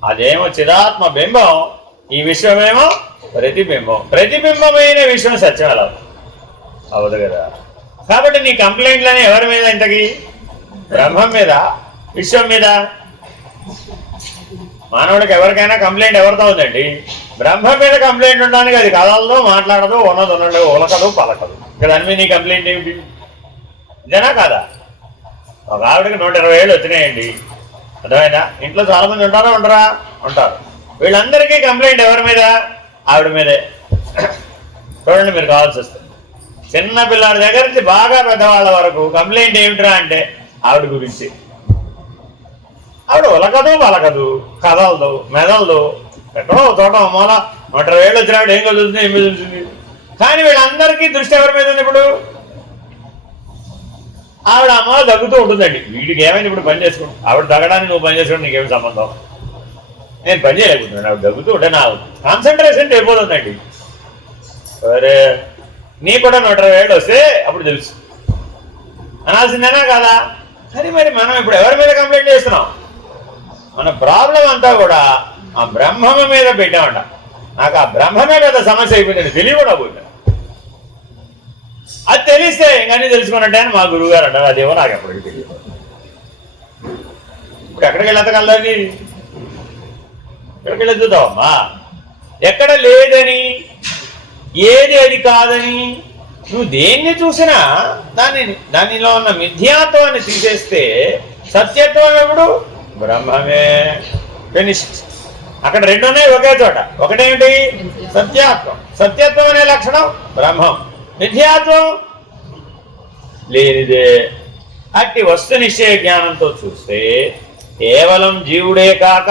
అదేమో చిదాత్మ బింబం, ఈ విశ్వమేమో ప్రతిబింబం. ప్రతిబింబమైన విశ్వం సత్యం ఎలా అవదు కదా. కాబట్టి నీ కంప్లైంట్లని ఎవరి మీద? ఇంతకీ బ్రహ్మం మీద, విశ్వం మీద. మానవుడికి ఎవరికైనా కంప్లైంట్ ఎవరితో ఉందండి? బ్రహ్మం మీద కంప్లైంట్ ఉండడానికి అది కదలదు, మాట్లాడదు, ఉన్నది ఉన్నట్టు ఉలకదు, పలకదు. ఇక్కడ దాని మీద నీ కంప్లైంట్ ఏమిటి? ఇదేనా కాదా? ఒక ఆవిడకి 120 ఏళ్ళు వచ్చినాయండి, అర్థమైందా? ఇంట్లో చాలా మంది ఉంటారా ఉండరా? ఉంటారు. వీళ్ళందరికీ కంప్లైంట్ ఎవరి మీద? ఆవిడ మీదే. చూడండి, మీరు కావాల్సి వస్తుంది. చిన్న పిల్లాడి దగ్గర నుంచి బాగా పెద్దవాళ్ళ వరకు కంప్లైంట్ ఏమిట్రా అంటే ఆవిడ గురించి. ఆవిడ ఉలకదు, పలకదు, కదలదు, మెదలదు. ఎక్కడో చోట మూల 120 ఏళ్ళు వచ్చిన ఆవిడ ఏం కదులుతుంది, ఏం కదులుతుంది. కానీ వీళ్ళందరికీ దృష్టి ఎవరి మీద ఉంది? ఇప్పుడు ఆవిడ అమ్మ దగ్గుతూ ఉంటుందండి. వీడికి ఏమైంది? ఇప్పుడు పని చేసుకోండి. ఆవిడ తగ్గడానికి నువ్వు పని చేసుకోండి, నీకేమి సంబంధం? నేను పని చేయలేకపోతున్నాను. ఆవిడ దగ్గుతూ ఉంటే నా కాన్సన్ట్రేషన్ అయిపోతుందండి. సరే, నీ కూడా 120 ఏళ్ళు వస్తే అప్పుడు తెలుసు అనాల్సిందేనా కాదా? సరే, మరి మనం ఇప్పుడు ఎవరి మీద కంప్లైంట్ చేస్తున్నాం? మన ప్రాబ్లం అంతా కూడా ఆ బ్రహ్మమ మీద పెట్టామంట. నాకు ఆ బ్రహ్మమే పెద్ద సమస్య అయిపోయిందండి, తెలియకుండా పోయింది. అది తెలిస్తే ఇంకన్నీ తెలుసుకున్నట్టే అని మా గురువు గారు అంటారు. అదేమో నాకు ఎప్పటికీ తెలియదు. ఇప్పుడు ఎక్కడికి వెళ్ళతగలదని, ఎక్కడికి వెళ్ళొద్దామమ్మా? ఎక్కడ లేదని, ఏది అది కాదని, నువ్వు దేన్ని చూసినా దానిలో ఉన్న మిథ్యాత్వాన్ని తీసేస్తే సత్యత్వం ఎప్పుడు? బ్రహ్మమే. ఫినిష్డ్. అక్కడ రెండు ఉన్నాయి ఒకే చోట. ఒకటేమిటి? సత్యాత్వం. సత్యత్వం అనే లక్షణం బ్రహ్మం. మిథ్యాత్వం లేనిదే. అట్టి వస్తు నిశ్చయ జ్ఞానంతో చూస్తే కేవలం జీవుడే కాక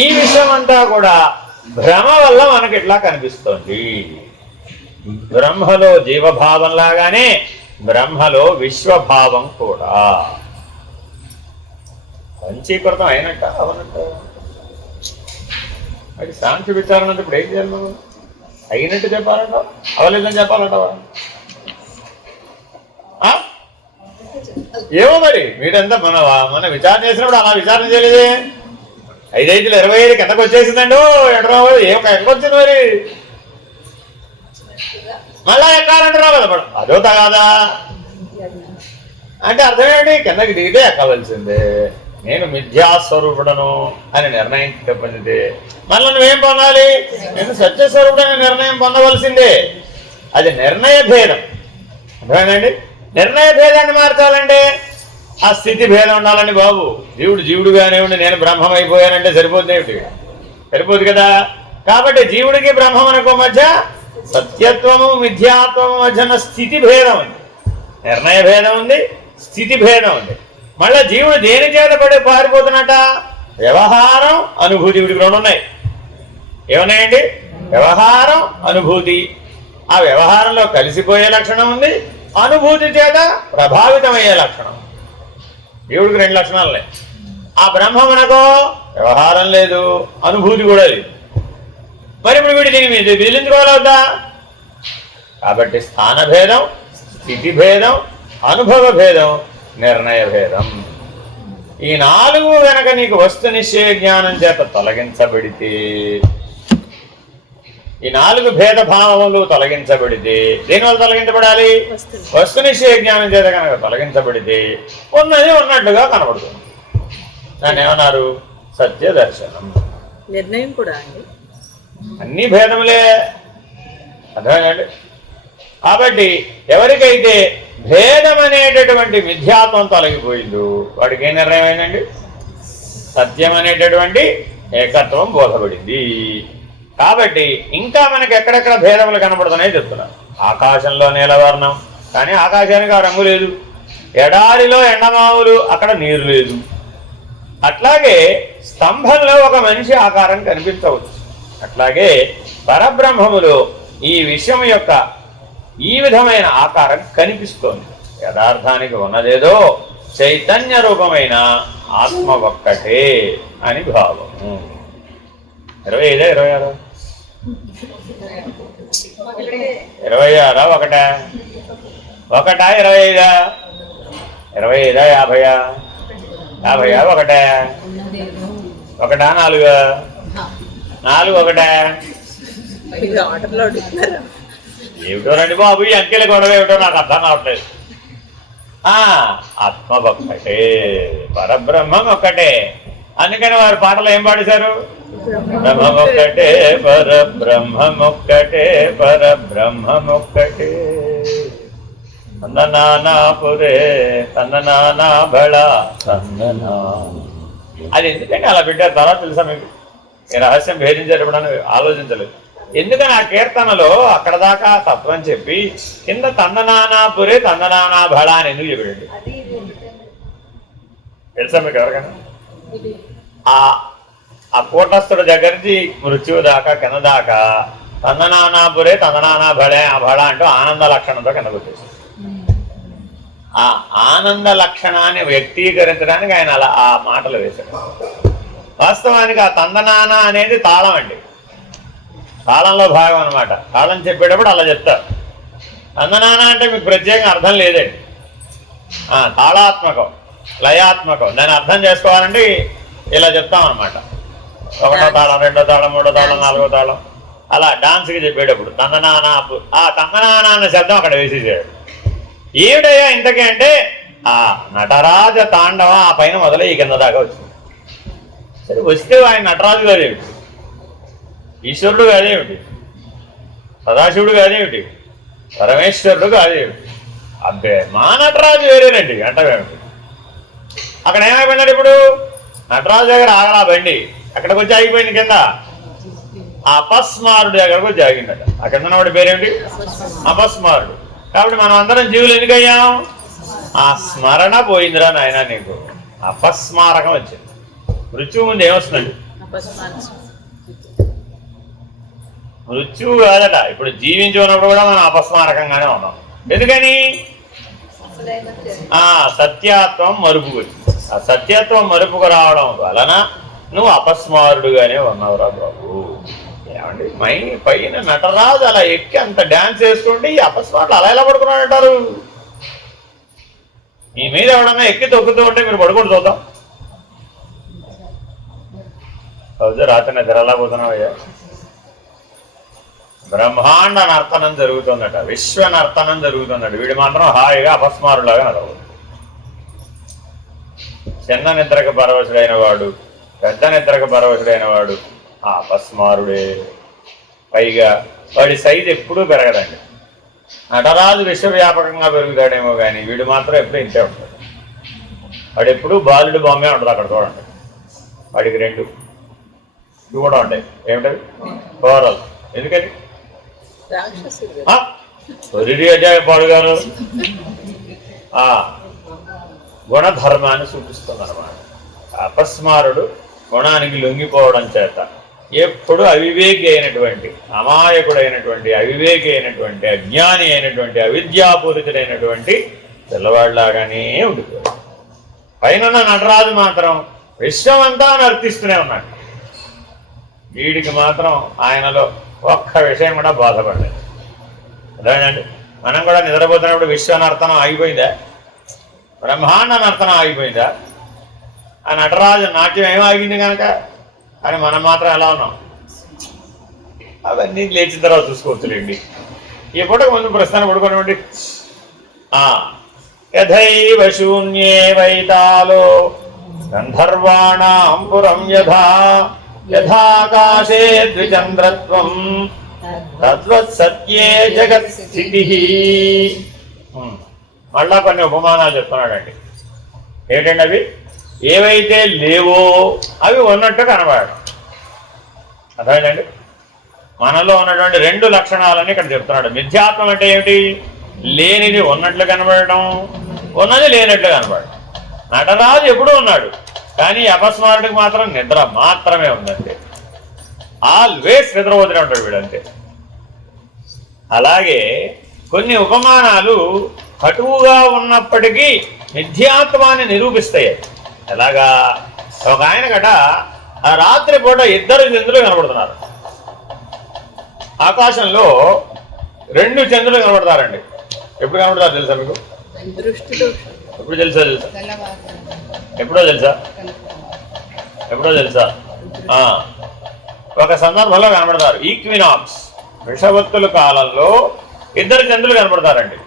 ఈ విషయమంతా కూడా భ్రమ వల్ల మనకి ఇట్లా కనిపిస్తోంది. బ్రహ్మలో జీవభావం లాగానే బ్రహ్మలో విశ్వభావం కూడా పంచీకృతం అయినట్ట అవనట్ట. అది సాంఖ్య విచారణ అంటే ఇప్పుడు ఏం చేయాలి? మనం అయినట్టు చెప్పాలంట, అవలేదని చెప్పాలంట. ఏమో మరి మీరంతా మన విచారణ చేసినప్పుడు అలా విచారణ చేయలేదే. 5 25 కిందకు వచ్చేసిందండి. ఎక్కడికి వచ్చింది మరి? మళ్ళా ఎక్కాలంటే రావాలి. అదో తగాదా అంటే అర్థమేంటి? కిందకి దిగితే ఎక్కవలసిందే. నేను మిథ్యాస్వరూపుడను అని నిర్ణయం పొందితే మళ్ళీ నువ్వేం పొందాలి? నేను సత్యస్వరూపుడని నిర్ణయం పొందవలసిందే. అది నిర్ణయ భేదం. అర్థమైందండి? నిర్ణయ భేదాన్ని మార్చాలంటే ఆ స్థితి భేదం ఉండాలండి బాబు. జీవుడుగానే ఉండి నేను బ్రహ్మం అయిపోయానంటే సరిపోతుంది ఏమిటి? సరిపోదు కదా. కాబట్టి జీవుడికి బ్రహ్మమునకు మధ్య సత్యత్వము మిథ్యాత్వము మధ్యన స్థితి భేదం ఉంది, నిర్ణయ భేదం ఉంది, స్థితి భేదం ఉంది. మళ్ళా జీవుడు దేని చేత పడి పారిపోతున్నట? వ్యవహారం, అనుభూతి. వీడికి రెండు ఉన్నాయి. ఏమున్నాయండి? వ్యవహారం, అనుభూతి. ఆ వ్యవహారంలో కలిసిపోయే లక్షణం ఉంది, అనుభూతి చేత ప్రభావితమయ్యే లక్షణం. దేవుడికి 2 లక్షణాలు ఉన్నాయి. ఆ బ్రహ్మమునకో వ్యవహారం లేదు, అనుభూతి కూడా లేదు. మరి ఇప్పుడు వీడి దీని మీద విదిలించుకోవాలవుతా? కాబట్టి స్థాన భేదం, స్థితి భేదం, అనుభవ భేదం, నిర్ణయ భేదం. ఈ 4 గనక నీకు వస్తు నిశ్చయ జ్ఞానం చేత తొలగించబడితే, ఈ 4 భేదభావములు తొలగించబడితే, దేనివల్ల తొలగించబడాలి? వస్తు నిశ్చయ జ్ఞానం చేత కనుక తొలగించబడితే ఉన్నది ఉన్నట్టుగా కనబడుతుంది. దాన్ని ఏమన్నారు? సత్య దర్శనం. నిర్ణయం కూడా అండి. అన్ని భేదములే. అర్థమేనండి? కాబట్టి ఎవరికైతే భేదం అనేటటువంటి మిథ్యాత్వం తొలగిపోయిందో వాడికి ఏం నిర్ణయం అయిందండి? సత్యం అనేటటువంటి ఏకత్వం బోధపడింది. కాబట్టి ఇంకా మనకి ఎక్కడెక్కడ భేదములు కనబడుతున్నాయో చెప్తున్నారు. ఆకాశంలో నీలవర్ణం, కానీ ఆకాశానికి ఆ రంగు లేదు. ఎడారిలో ఎండమావులు, అక్కడ నీరు లేదు. అట్లాగే స్తంభంలో ఒక మనిషి ఆకారం కనిపించవచ్చు. అట్లాగే పరబ్రహ్మములో ఈ విశ్వం యొక్క ఈ విధమైన ఆకారం కనిపిస్తోంది. యథార్థానికి ఉన్నదేదో చైతన్య రూపమైన ఆత్మ ఒక్కటే అని భావము. 25 26 26 ఒకటా 25 25 50 50 ఒకటా 4 4 ఒకటా? ఏమిటో రండి బాబు, ఈ అంకెల గొడవ ఏమిటో నాకు అర్థం కావట్లేదు. ఆత్మ ఒక్కటే, పరబ్రహ్మం ఒక్కటే. అందుకని వారి పాటలు ఏం పాడేశారు? బ్రహ్మమొక్కటే పరబ్రహ్మమొక్కటే, పరబ్రహ్మమొక్కటే. తందనానాపురే తందనానా బళ తందనా. అది ఎందుకంటే అలా పెట్టారు? తర్వాత తెలుసా మీకు? ఈ రహస్యం భేదించారు ఎప్పుడన్నా ఆలోచించలేదు. ఎందుకని ఆ కీర్తనలో అక్కడ దాకా తత్వం చెప్పి కింద తందనానాపురే తందనానా బళ అని ఎందుకు చెప్పాడు? తెలుసా మీకు ఎవరికైనా? ఆ కూటస్థుడి దగ్గర నుంచి మృత్యువు దాకా కింద దాకా తందనానాపురే తందనానా బళే ఆ బళ అంటూ ఆనంద లక్షణంతో కిందకు వచ్చేసి ఆ ఆనంద లక్షణాన్ని వ్యక్తీకరించడానికి ఆయన అలా ఆ మాటలు వేశాడు. వాస్తవానికి ఆ తందనాన అనేది తాళం అండి, తాళంలో భాగం అనమాట. తాళం చెప్పేటప్పుడు అలా చెప్తారు. తందనాన అంటే మీకు ప్రత్యేకంగా అర్థం లేదండి, తాళాత్మకం, లయాత్మకం. దాన్ని అర్థం చేసుకోవాలంటే ఇలా చెప్తాం అనమాట. ఒకటో తాళం, రెండో తాళం, మూడో తాళం, నాలుగో తాళం, అలా డాన్స్కి చెప్పేటప్పుడు తందనాన. ఆ తందనాన అన్న శబ్దం అక్కడ వేసేసాడు. ఏమిటయ్యా ఇంతకీ అంటే ఆ నటరాజ తాండవం ఆ పైన మొదలై ఈ కింద దాకా వచ్చింది. సరే వస్తే ఆయన నటరాజు కాదేమిటి, ఈశ్వరుడు కాదేమిటి, సదాశివుడు కాదేమిటి, పరమేశ్వరుడు కాదేమిటి? అబ్బే మా నటరాజు వేరేనండి అంటవేమిటి? అక్కడ ఏమైపోయినాడు ఇప్పుడు? నటరాజు దగ్గర ఆగలా బండి, అక్కడికి వచ్చి ఆగిపోయింది కింద. ఆ అపస్మారుడు దగ్గరకు వచ్చి ఆగిందట. ఆ కింద వాడి పేరేమిటి? అపస్మారుడు. కాబట్టి మనం అందరం జీవులు ఎందుకయ్యాం? ఆ స్మరణ పోయిందిరా నాయన నీకు, అపస్మారకం వచ్చింది. మృత్యువు ముందు ఏమొస్తుందండి? మృత్యువు కాదట. ఇప్పుడు జీవించి ఉన్నప్పుడు కూడా మనం అపస్మారకంగానే ఉన్నాం. ఎందుకని? సత్యాత్వం మరుపుకు వచ్చింది. ఆ సత్యత్వం మరుపుకు రావడం వలన నువ్వు అపస్మారుడుగానే ఉన్నావురా బాబు. ఏమండి పైన నటరాజు అలా ఎక్కి అంత డ్యాన్స్ వేస్తుంటే ఈ అపస్మార్లు అలా ఎలా పడుకున్నాడు అంటారు? మీ మీద ఎవడన్నా ఎక్కి తొక్కుతూ ఉంటే మీరు పడుకోండి చూద్దాం. అవుతే రాత్రి నిద్ర ఎలా పోతున్నావయ్యా? బ్రహ్మాండ నర్తనం జరుగుతుందట, విశ్వ నర్తనం జరుగుతుందట. వీడి మాత్రం హాయిగా అపస్మారులాగా నడవదు. చిన్న నిద్రకు పరవశుడైన వాడు, పెద్ద నిద్రకు పరవశుడైన వాడు ఆ అపస్మారుడే. పైగా వాడి సైజు ఎప్పుడూ పెరగదండి. నటరాజు విశ్వవ్యాపకంగా పెరుగుతాడేమో కానీ వీడు మాత్రం ఎప్పుడూ ఇంతే ఉంటాడు. వాడు ఎప్పుడూ బాలుడి బొమ్మే ఉంటుంది. అక్కడ చూడండి, వాడికి రెండు ఇవి కూడా ఉంటాయి. ఏమిటవి? కోరలు. ఎందుకని? అజాయ పాడుగారు గుణధర్మాన్ని సూచిస్తుంది అన్నమాట. అపస్మారుడు గుణానికి లొంగిపోవడం చేత ఎప్పుడు అవివేకి అయినటువంటి, అమాయకుడైనటువంటి, అవివేకి అయినటువంటి, అజ్ఞాని అయినటువంటి, అవిద్యాపూరితుడైనటువంటి పిల్లవాడిలాగానే ఉండిపోయాడు. పైన నటరాజు మాత్రం విశ్వమంతా నర్తిస్తూనే ఉన్నాడు. వీడికి మాత్రం ఆయనలో ఒక్క విషయం కూడా బాధపడలేదు. అదేనండి, మనం కూడా నిద్రపోతున్నప్పుడు విశ్వ నర్తనం ఆగిపోయిందా? బ్రహ్మాండ నర్తనం ఆగిపోయిందా? ఆ నటరాజు నాట్యం ఏం ఆగింది కనుక, కానీ మనం మాత్రం ఎలా ఉన్నాం? అవన్నీ లేచిన తర్వాత చూసుకోవచ్చులేండి. ఈ పూటకు ముందు ప్రశ్న పడుకోనివ్వండి. యథైవ శూన్యే వైతాలో గంధర్వాణాం పురం యథా యథాకాశే ద్విచంద్రత్వం తద్వత్ సత్యే జగత్స్థితి. మళ్ళా కొన్ని ఉపమానాలు చెప్తున్నాడండి. ఏంటండి అవి? ఏవైతే లేవో అవి ఉన్నట్టు కనబడడం. అర్థమైందండి? మనలో ఉన్నటువంటి రెండు లక్షణాలని ఇక్కడ చెప్తున్నాడు. మిథ్యాత్వం అంటే ఏమిటి? లేనిది ఉన్నట్లు కనబడడం, ఉన్నది లేనట్లు కనబడడం. నటరాజు ఎప్పుడూ ఉన్నాడు, కానీ అపస్మారుడికి మాత్రం నిద్ర మాత్రమే ఉందంటే. ఆల్వేస్ నిద్రపోతూనే ఉంటాడు వీడంతే. అలాగే కొన్ని ఉపమానాలు కటువుగా ఉన్నప్పటికీ మిథ్యాత్వాన్ని నిరూపిస్తాయి. ఎలాగా? ఒక ఆయన గట ఆ రాత్రి పూట ఇద్దరు చంద్రులు కనబడుతున్నారు. ఆకాశంలో రెండు చంద్రులు కనబడతారండి. ఎప్పుడు కనబడతారు తెలుసా మీకు? ఎప్పుడు తెలుసా? ఎప్పుడో తెలుసా? ఒక సందర్భంలో కనబడతారు. ఈక్వినాక్స్, వృషభత్తుల కాలంలో ఇద్దరు చంద్రులు కనబడతారండి.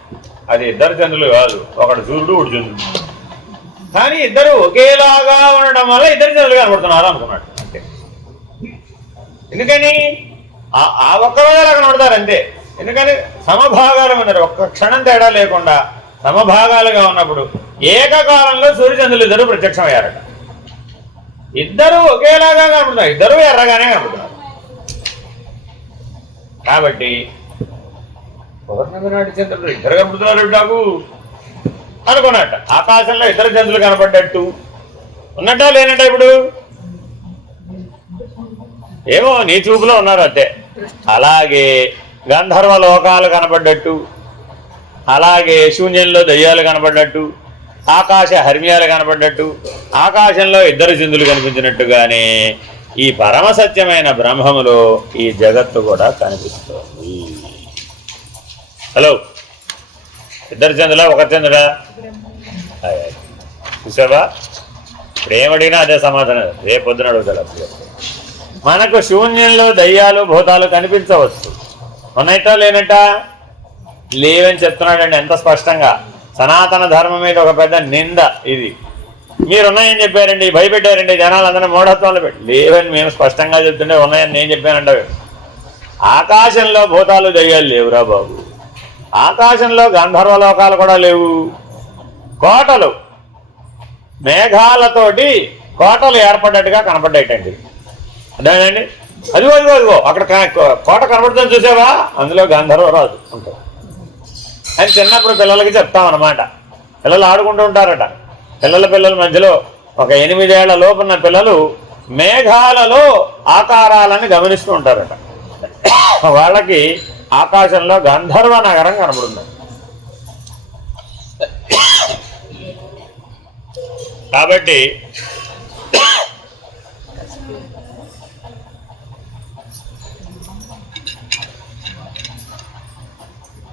అది ఇద్దరు చంద్రులు కాదు, ఒకడు సూర్యుడు ఒకడు చంద్రుడు. కానీ ఇద్దరు ఒకేలాగా ఉండడం వల్ల ఇద్దరు చంద్రులు కనబడుతున్నారు అనుకున్నాడు అంతే. ఎందుకని ఆ ఒక్కరోజులా కనబడతారు అంతే. ఎందుకని సమభాగాలు ఉన్నారు, ఒక్క క్షణం తేడా లేకుండా సమభాగాలుగా ఉన్నప్పుడు ఏకకాలంలో సూర్యచంద్రులు ఇద్దరు ప్రత్యక్షమయ్యారట. ఇద్దరు ఒకేలాగా కనబడుతున్నారు, ఇద్దరు ఎర్రగానే కనబడుతున్నారు. కాబట్టి పౌర్ణమి నాటి చంద్రుడు ఇద్దరు కనబడుతున్నారు నాకు అనుకున్నట్ట. ఆకాశంలో ఇద్దరు చంద్రులు కనపడ్డట్టు ఉన్నట్టా లేనట్ట? ఇప్పుడు ఏమో నీ చూపులో ఉన్నారు అంతే. అలాగే గంధర్వ లోకాలు కనపడ్డట్టు, అలాగే శూన్యంలో దయ్యాలు కనపడ్డట్టు, ఆకాశ హర్మ్యాలు కనపడ్డట్టు, ఆకాశంలో ఇద్దరు చంద్రులు కనిపించినట్టుగానే ఈ పరమసత్యమైన బ్రహ్మములో ఈ జగత్తు కూడా కనిపిస్తోంది. హలో, ఇద్దరు చంద్రులా ఒక చంద్రుడా? చూసావా? ఇప్పుడు ఏమడిగినా అదే సమాధానం, రేపొద్దున అడుగుతాడు. మనకు శూన్యంలో దయ్యాలు భూతాలు కనిపించవచ్చు, ఉన్నట్టా లేనట్టా? లేవని చెప్తున్నాడండి ఎంత స్పష్టంగా. సనాతన ధర్మం మీద ఒక పెద్ద నింద ఇది. మీరున్నాయని చెప్పారండి, భయపెట్టారండి, జనాలందరినీ మూఢత్వంలో పెట్టి. లేవని మేము స్పష్టంగా చెప్తుంటే ఉన్నాయని నేను చెప్పానంట. ఆకాశంలో భూతాలు దయ్యాలు లేవురా బాబు, ఆకాశంలో గంధర్వ లోకాలు కూడా లేవు. కోటలు, మేఘాలతోటి కోటలు ఏర్పడ్డట్టుగా కనపడ్డాయిటండి. అదేనండి, అదిగో అదిగో అదిగో అక్కడ కోట కనపడుతుంది చూసావా, అందులో గంధర్వరాజు ఉంటారు అని చిన్నప్పుడు పిల్లలకి చెప్తామన్నమాట. పిల్లలు ఆడుకుంటూ ఉంటారట. పిల్లల మధ్యలో ఒక 8 ఏళ్ల లోపున్న పిల్లలు మేఘాలలో ఆకారాలని గమనిస్తూ ఉంటారట. వాళ్ళకి ఆకాశంలో గంధర్వ నగరం కనబడుతుంది. కాబట్టి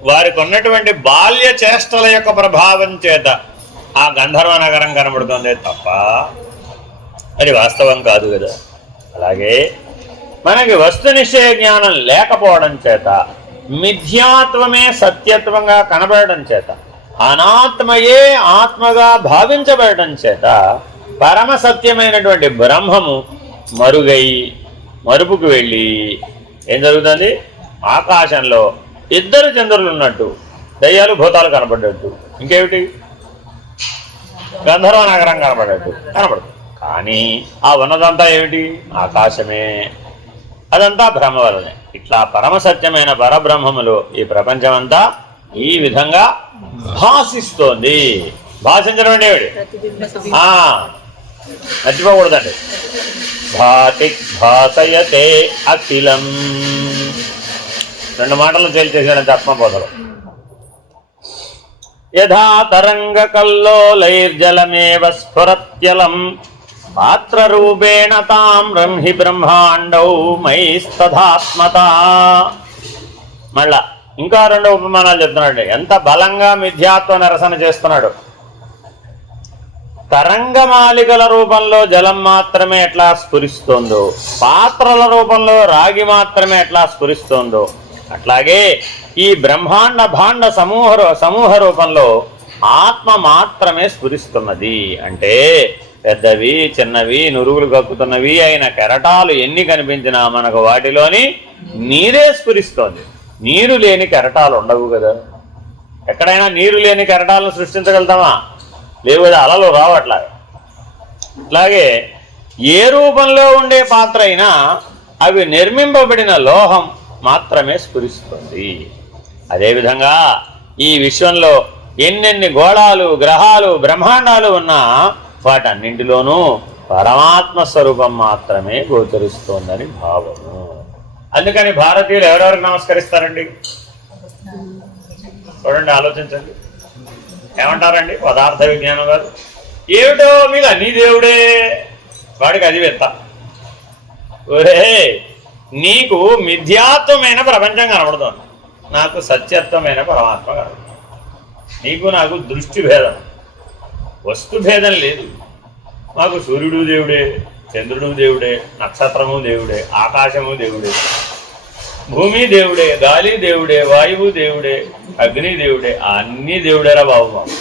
వారికి ఉన్నటువంటి బాల్య చేష్టల యొక్క ప్రభావం చేత ఆ గంధర్వ నగరం కనబడుతుంది తప్ప అది వాస్తవం కాదు కదా. అలాగే మనకి వస్తునిశ్చయ జ్ఞానం లేకపోవడం చేత, మిథ్యాత్వమే సత్యత్వంగా కనబడడం చేత, అనాత్మయే ఆత్మగా భావించబడటం చేత పరమ సత్యమైనటువంటి బ్రహ్మము మరుపుకు వెళ్ళి ఏం జరుగుతుంది? ఆకాశంలో ఇద్దరు చంద్రులు ఉన్నట్టు, దయ్యాలు భూతాలు కనపడ్డట్టు, ఇంకేమిటి గంధర్వ నగరం కనపడుతుంది. కానీ ఆ ఉన్నదంతా ఏమిటి? ఆకాశమే. అదంతా భ్రమ వలనే. ఇట్లా పరమసత్యమైన పరబ్రహ్మములో ఈ ప్రపంచమంతా ఈ విధంగా భాషిస్తోంది. భాషించడం అంటే ఏమిటి? మర్చిపోకూడదండి. భాతి భాసయతే అఖిలం. 2 మాటలు చేసేసాడని ఆత్మబోధలో. యథా తరంగ కల్లోలైర్జలమేవ స్ఫురత్యలం పాత్రరూపేణ తాం బ్రహ్మి బ్రహ్మాండౌ మైస్తథాత్మత. మళ్ళా ఇంకా 2 ఉపమానాలు చెప్తున్నాడు. ఎంత బలంగా మిథ్యాత్వ నిరసన చేస్తున్నాడు. తరంగమాలికల రూపంలో జలం మాత్రమే ఎట్లా స్ఫురిస్తోందో, పాత్రల రూపంలో రాగి మాత్రమే ఎట్లా స్ఫురిస్తోందో, అట్లాగే ఈ బ్రహ్మాండ భాండ సమూహ రూపంలో ఆత్మ మాత్రమే స్ఫురిస్తున్నది. అంటే పెద్దవి చిన్నవి నురుగులు కక్కుతున్నవి అయిన కెరటాలు ఎన్ని కనిపించినా మనకు వాటిలోని నీరే స్ఫురిస్తోంది. నీరు లేని కెరటాలు ఉండవు కదా. ఎక్కడైనా నీరు లేని కెరటాలను సృష్టించగలుగుతామా? లేవు కదా, అలలు రావట్లా. అట్లాగే ఏ రూపంలో ఉండే పాత్ర అయినా అవి నిర్మింపబడిన లోహం మాత్రమే స్ఫురిస్తుంది. అదేవిధంగా ఈ విశ్వంలో ఎన్నెన్ని గోళాలు గ్రహాలు బ్రహ్మాండాలు ఉన్నా వాటన్నింటిలోనూ పరమాత్మ స్వరూపం మాత్రమే గోచరిస్తోందని భావము. అందుకని భారతీయులు ఎవరెవరికి నమస్కరిస్తారండి? చూడండి, ఆలోచించండి. ఏమంటారండి? పదార్థ విజ్ఞానం గారు ఏమిటో మీకు అన్ని దేవుడే, వాడికి అది వెత్త. ఒరే, నీకు మిథ్యాత్వమైన ప్రపంచం కనబడుతోంది, నాకు సత్యత్వమైన పరమాత్మ కనబడుతుంది. నీకు నాకు దృష్టి భేదం, వస్తు భేదం లేదు. మాకు సూర్యుడు దేవుడే, చంద్రుడు దేవుడే, నక్షత్రము దేవుడే, ఆకాశము దేవుడే. భూమి దేవుడే, గాలి దేవుడే, వాయువు దేవుడే, అగ్ని దేవుడే, అన్నీ దేవుడేరా బాబు మాకు.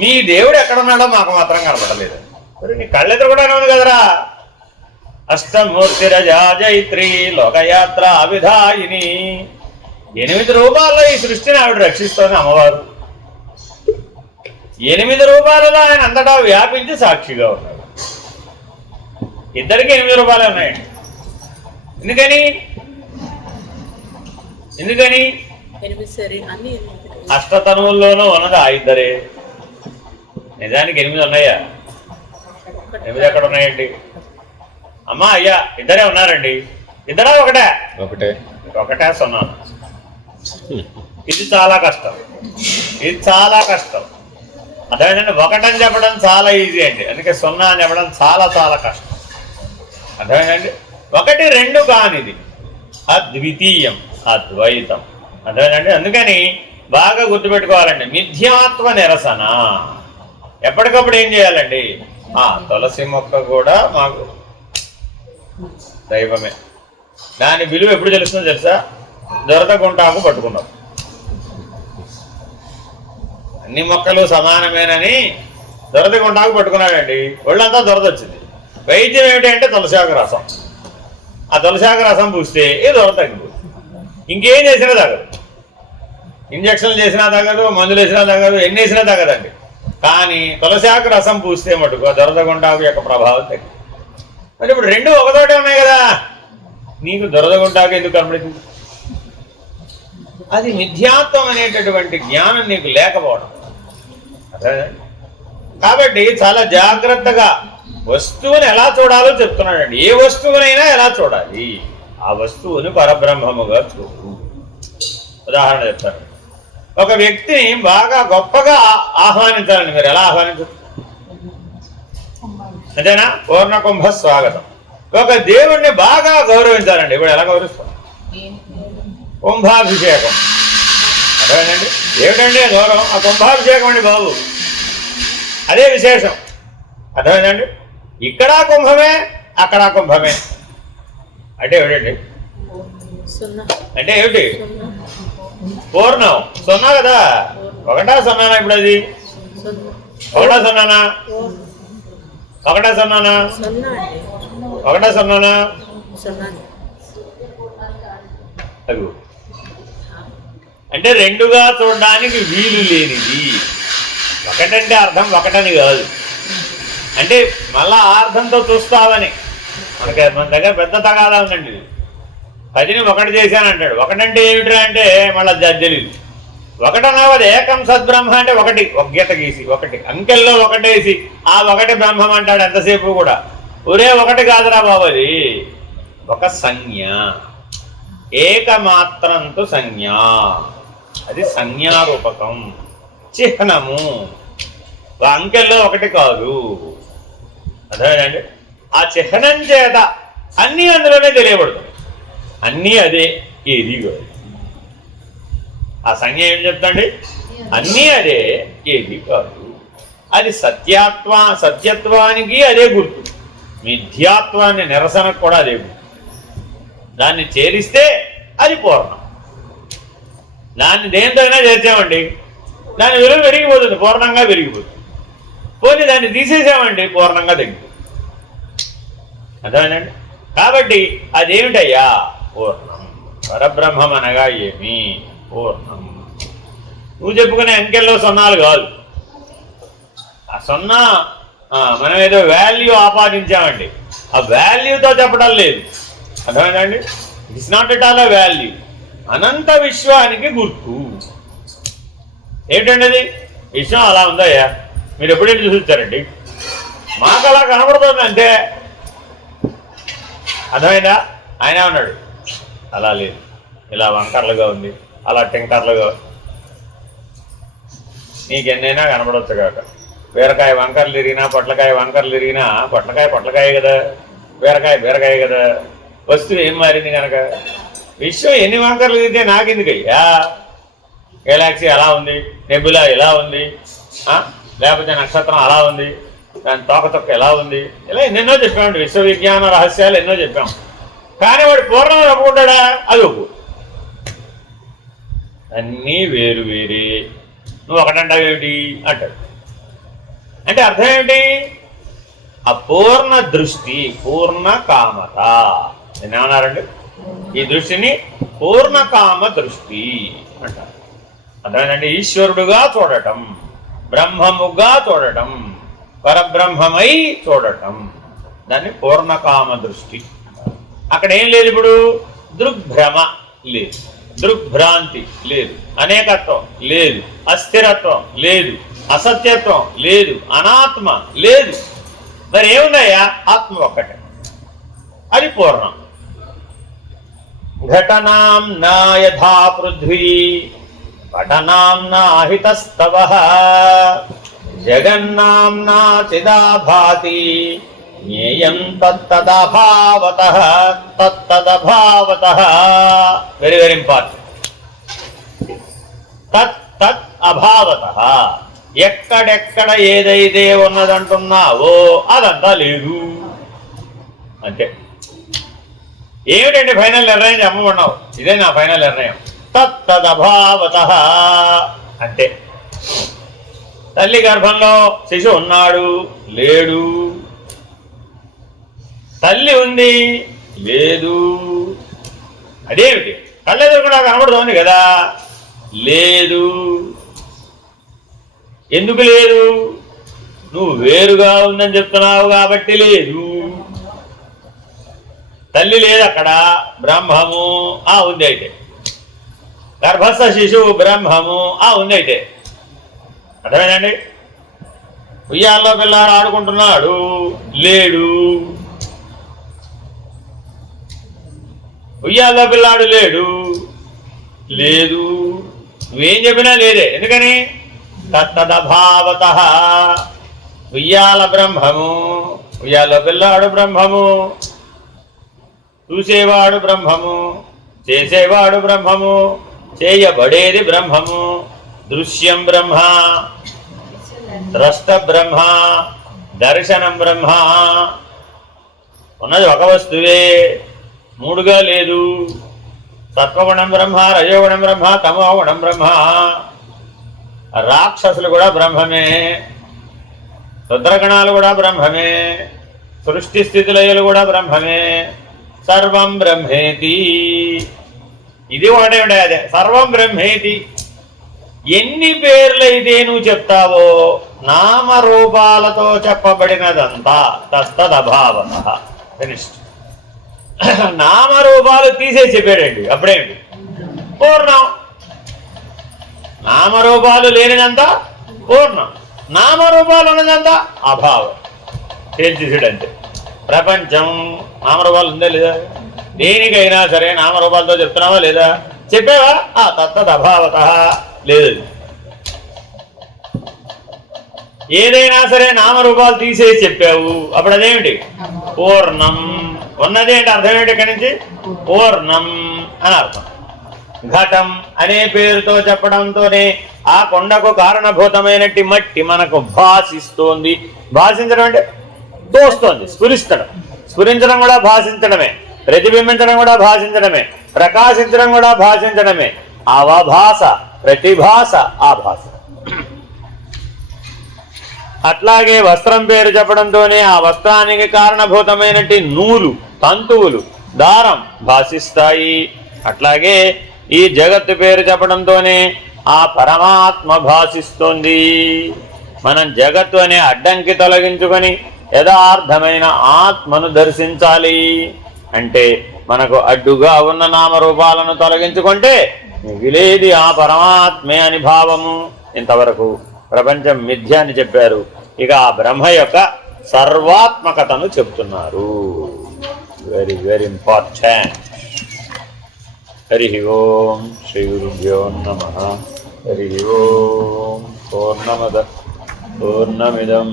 మీ దేవుడు ఎక్కడున్నాడో మాకు మాత్రం కనపడలేదు. మరి నీ కళ్ళెదురు కూడా ఉంది కదరా. అష్టమూర్తిరజాజైత్రి లోకయాత్ర అవిధాయిని. 8 రూపాల్లో ఈ సృష్టిని ఆవిడ రక్షిస్తోంది అమ్మవారు. 8 రూపాయలలో ఆయన అంతటా వ్యాపించి సాక్షిగా ఉన్నాడు. ఇద్దరికి 8 రూపాయలే ఉన్నాయండి. ఎందుకని అష్టతనువుల్లోనూ ఉన్నది ఆ ఇద్దరే. నిజానికి 8 ఉన్నాయా? 8 ఎక్కడ ఉన్నాయండి? అమ్మా అయ్యా ఇద్దరే ఉన్నారండి. ఇద్దరా ఒకటే? ఒకటే సున్నాను. ఇది చాలా కష్టం. అర్థమైందండి. ఒకటని చెప్పడం చాలా ఈజీ అండి, అందుకే 0 అని చెప్పడం చాలా చాలా కష్టం. అర్థమైందండి. 1, 2 కానిది అద్వితీయం, అద్వైతం. అర్థమైందండి. అందుకని బాగా గుర్తుపెట్టుకోవాలండి. మిథ్యాత్వ నిరసన. ఎప్పటికప్పుడు ఏం చేయాలండి? తులసి మొక్క కూడా మాకు దైవమే. దాని విలువ ఎప్పుడు తెలుస్తుందో తెలుసా? దొరదగుంటాకు పట్టుకున్నాం. అన్ని మొక్కలు సమానమేనని దొరదగుంటాకు పట్టుకున్నాడండి. ఒళ్ళంతా దొరదొచ్చింది. వైద్యం ఏమిటి అంటే తులసాకు రసం. ఆ తులసాకు రసం పూస్తే ఏ దొర తగ్గిపోతుంది. ఇంకేం చేసినా తగ్గదు. ఇంజక్షన్లు చేసినా తగ్గదు, మందులు వేసినా తగ్గదు, ఎన్ని వేసినా తగ్గదండి. కానీ తులసాకు రసం పూస్తే మటుకు దొరదగుంటాకు యొక్క ప్రభావం తగ్గింది. మరి ఇప్పుడు 2 ఒకతోటే ఉన్నాయి కదా, నీకు దొరదగుంటాకు ఎందుకు కనబడింది? అది మిథ్యాత్వం అనేటటువంటి జ్ఞానం నీకు లేకపోవడం. కాబట్టి చాలా జాగ్రత్తగా వస్తువుని ఎలా చూడాలో చెప్తున్నాడండి. ఏ వస్తువునైనా ఎలా చూడాలి? ఆ వస్తువుని పరబ్రహ్మముగా చూడు. ఉదాహరణ చెప్తాను. ఒక వ్యక్తిని బాగా గొప్పగా ఆహ్వానించాలండి. మీరు ఎలా ఆహ్వానించరు? అంతేనా? పూర్ణకుంభ స్వాగతం. ఒక దేవుణ్ణి బాగా గౌరవించాలండి. ఇప్పుడు ఎలా గౌరవిస్తాం? కుంభాభిషేకం. అర్థమైందండి. ఏమిటండి గౌరవం? ఆ కుంభాభిషేకం అండి బాబు, అదే విశేషం. అర్థమైందండి. ఇక్కడ కుంభమే, అక్కడ కుంభమే అంటే ఏమిటండి? అంటే ఏమిటి? పూర్ణం 0 కదా. 1 0 ఇప్పుడు అది 1 0 1 0 అంటే 2గా చూడడానికి వీలు లేనిది. 1 అంటే అర్థం 1 అని కాదు, అంటే మళ్ళా అర్థంతో చూస్తావని. మన దగ్గర పెద్ద తగాదా ఉందండి. 10ని 1 చేశానంటాడు. 1 అంటే ఏమిట్రా అంటే మళ్ళీ తెలియదు. 1 అన్నది ఏకం సద్బ్రహ్మ అంటే 1, ఒక గీత గీసి 1 అంకెల్లో 1 వేసి ఆ 1 బ్రహ్మం అంటాడు ఎంతసేపు కూడా. ఒరే 1 కాదురా బాబు, అది ఒక సంజ్ఞ. ఏకమాత్రంతో సంజ్ఞ, అది సంజ్ఞారూపకం, చిహ్నము. అంకెల్లో 1 కాదు. అర్థమేనండి. ఆ చిహ్నం చేత అన్నీ అందులోనే తెలియబడుతుంది. అన్నీ అదే, ఏది కాదు. ఆ సంజ్ఞ ఏం చెప్తాండి? అన్నీ అదే, ఏది కాదు. అది సత్యత్వానికి అదే గుర్తు, మిథ్యాత్వాన్ని నిరసనకు కూడా అదే గుర్తు. దాన్ని చేరిస్తే అది పూర్ణం. దాన్ని దేనితోనైనా చేర్చామండి, దాని విలువ పెరిగిపోతుంది, పూర్ణంగా పెరిగిపోతుంది. పోనీ దాన్ని తీసేసామండి, పూర్ణంగా తగ్గిపోతుంది. అర్థమేనండి. కాబట్టి అదేమిటయ్యా? పూర్ణం. పరబ్రహ్మం అనగా ఏమి? పూర్ణం. నువ్వు చెప్పుకునే అంకెల్లో 0 కాదు. ఆ 0 మనం ఏదో వాల్యూ ఆపాదించామండి, ఆ వాల్యూతో చెప్పడం లేదు. అర్థమైందండి. It's not at all a value. అనంత విశ్వానికి గుర్తు. ఏంటండి అది? విశ్వం అలా ఉందయ్యా, మీరు ఎప్పుడైనా చూసిచ్చారండి? మాకు అలా కనబడుతుంది అంతే. అర్థమైందా? ఆయన ఉన్నాడు, అలా లేదు, ఇలా వంకర్లుగా ఉంది, అలా టెంకర్లుగా. నీకెన్నైనా కనబడవచ్చు కాక. బీరకాయ వంకర్లు తిరిగినా, పొట్లకాయ వంకర్లు తిరిగినా, పొట్లకాయ కదా, బీరకాయ కదా. వస్తువు ఏం మారింది కనుక? విశ్వం ఎన్ని వంకర్లు తిరిగితే నాకెందుకయ్యా? గెలాక్సీ అలా ఉంది, నెబులా ఎలా ఉంది, లేకపోతే నక్షత్రం అలా ఉంది, దాని తోక ఎలా ఉంది, ఇలా ఎన్నెన్నో చెప్పామండి. విశ్వవిజ్ఞాన రహస్యాలు ఎన్నో చెప్పాం. కానీ వాడు పూర్ణం ఒప్పుకుంటాడా? అది ఒప్పు. అన్నీ వేరు వేరే, నువ్వు ఒకటంటావేమిటి అంటాడు. అంటే అర్థం ఏమిటి? అపూర్ణ దృష్టి, పూర్ణ కామత. నేనేమన్నారండి? ఈ దృష్టిని పూర్ణకామ దృష్టి అంటారు. అర్థమైందండి? ఈశ్వరుడుగా చూడటం, బ్రహ్మముగా చూడటం, పరబ్రహ్మమై చూడటం, దాన్ని పూర్ణకామ దృష్టి. అక్కడ ఏం లేదు, ఇప్పుడు దృగ్భ్రమ లేదు, దృగ్భ్రాంతి లేదు, అనేకత్వం లేదు, అస్థిరత్వం లేదు, అసత్యత్వం లేదు, అనాత్మ లేదు. మరి ఏమున్నాయా? ఆత్మ ఒక్కటే, అది పూర్ణం. ఘటనాం నా యథా పృథ్వీ పఠనాం నాహితస్తవః జగన్నాంనా చిదాభాతి జ్ఞేయం తత్తదభావతః తత్తదభావతః. Very very important. తత్ తత్ అభావతః. ఎక్కడెక్కడ ఏదైతే ఉన్నదంటున్నావో అదంతా లేదు అంతే. ఏమిటండి ఫైనల్ నిర్ణయం చెప్పమన్నావు? ఇదే నా ఫైనల్ నిర్ణయం. తత్తదభావతః అంటే తల్లి గర్భంలో శిశువు ఉన్నాడు, లేడు. తల్లి ఉంది, లేదు. అదేమిటి? కళ్ళెదురుకుండా కనబడుతోంది కదా, లేదు. ఎందుకు లేదు? నువ్వు వేరుగా ఉందని చెప్తున్నావు కాబట్టి లేదు. తల్లి లేదు అక్కడ, బ్రహ్మము ఉంది అయితే. గర్భస్థ శిశువు బ్రహ్మము ఉంది అయితే. అర్థమైందండి? ఉయ్యాల్లో పిల్లాడు ఆడుకుంటున్నాడు, లేడు. ఉయ్యాల్లో పిల్లాడు లేడు, లేదు. నువ్వేం చెప్పినా లేదే. ఎందుకని? తత్తదభావతః. ఉయ్యాల బ్రహ్మము, ఉయ్యాల్లో పిల్లాడు బ్రహ్మము, చూసేవాడు బ్రహ్మము, చేసేవాడు బ్రహ్మము, చేయబడేది బ్రహ్మము. దృశ్యం బ్రహ్మ, ద్రష్ట బ్రహ్మ, దర్శనం బ్రహ్మ. ఉన్నది ఒక వస్తువే, మూడుగా లేదు. సత్వగుణం బ్రహ్మ, రజోగుణం బ్రహ్మ, తమోగుణం బ్రహ్మ. రాక్షసులు కూడా బ్రహ్మమే, రుద్రగణాలు కూడా బ్రహ్మమే, సృష్టి స్థితిలయలు కూడా బ్రహ్మమే. సర్వం బ్రహ్మేతి. ఇది ఒకటే ఉండే, అదే సర్వం బ్రహ్మేతి. ఎన్ని పేర్లైతే నువ్వు చెప్తావో నామరూపాలతో చెప్పబడినదంతా తస్తదభావతః. ఫినిష్డ్. నామరూపాలు తీసేసి చెప్పాడండి. అప్పుడేంటి? పూర్ణం. నామరూపాలు లేనిదంతా పూర్ణం, నామరూపాలు ఉన్నదంతా అభావం. తేల్చేసాడంతే. ప్రపంచం నామరూపాలు ఉందా లేదా? దేనికైనా సరే నామరూపాలతో చెప్తున్నావా లేదా? చెప్పావా? తత్తదభావతః. లేదు. ఏదైనా సరే నామరూపాలు తీసేసి చెప్పావు, అప్పుడు అదేమిటి? పూర్ణం. ఉన్నది ఏంటి? అర్థం ఏంటి? ఇక్కడి నుంచి పూర్ణం అని అర్థం. ఘటం అనే పేరుతో చెప్పడంతోనే ఆ కొండకు కారణభూతమైనట్టి మట్టి మనకు భాషిస్తోంది. భాషించడం అంటే తోస్తోంది, స్ఫురిస్తడం. స్ఫురించడం కూడా భాషించడమే, ప్రతిబింబించడం కూడా భాషించడమే, ప్రకాశించడం కూడా భాషించడమే. అవభాష, ప్రతిభాష, ఆభాష. అట్లాగే వస్త్రం పేరు చెప్పడంతోనే ఆ వస్త్రానికి కారణభూతమైనట్టి నూలు, తంతువులు, దారం భాషిస్తాయి. అట్లాగే ఈ జగత్తు పేరు చెప్పడంతోనే ఆ పరమాత్మ భాషిస్తోంది. మనం జగత్తు అనే అడ్డంకి తొలగించుకొని యథార్థమైన ఆత్మను దర్శించాలి. అంటే మనకు అడ్డుగా ఉన్న నామరూపాలను తొలగించుకుంటే మిగిలేది ఆ పరమాత్మే అని భావము. ఇంతవరకు ప్రపంచం మిథ్య అని చెప్పారు. ఇక ఆ బ్రహ్మ యొక్క సర్వాత్మకతను చెప్తున్నారు. Very very important. Hari Om Shri గురుభ్యో నమః. హరి ఓం. పూర్ణమద పూర్ణమిదం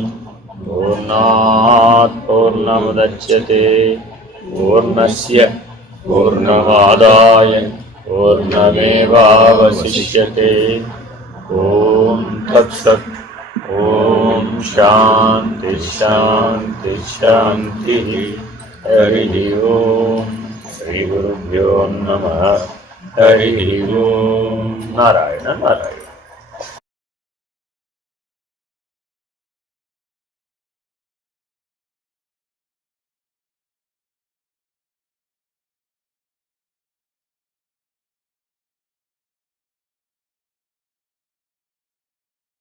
పూర్ణాత్ పూర్ణముదచ్యతే పూర్ణస్య పూర్ణమాదాయ పూర్ణమేవావశిష్యతే. ఓం తత్సత్. ఓం శాంతి శాంతి శాంతి. హరి ఓం. శ్రీ గురుభ్యో నమః. హరి ఓం. నారాయణ నారాయణ.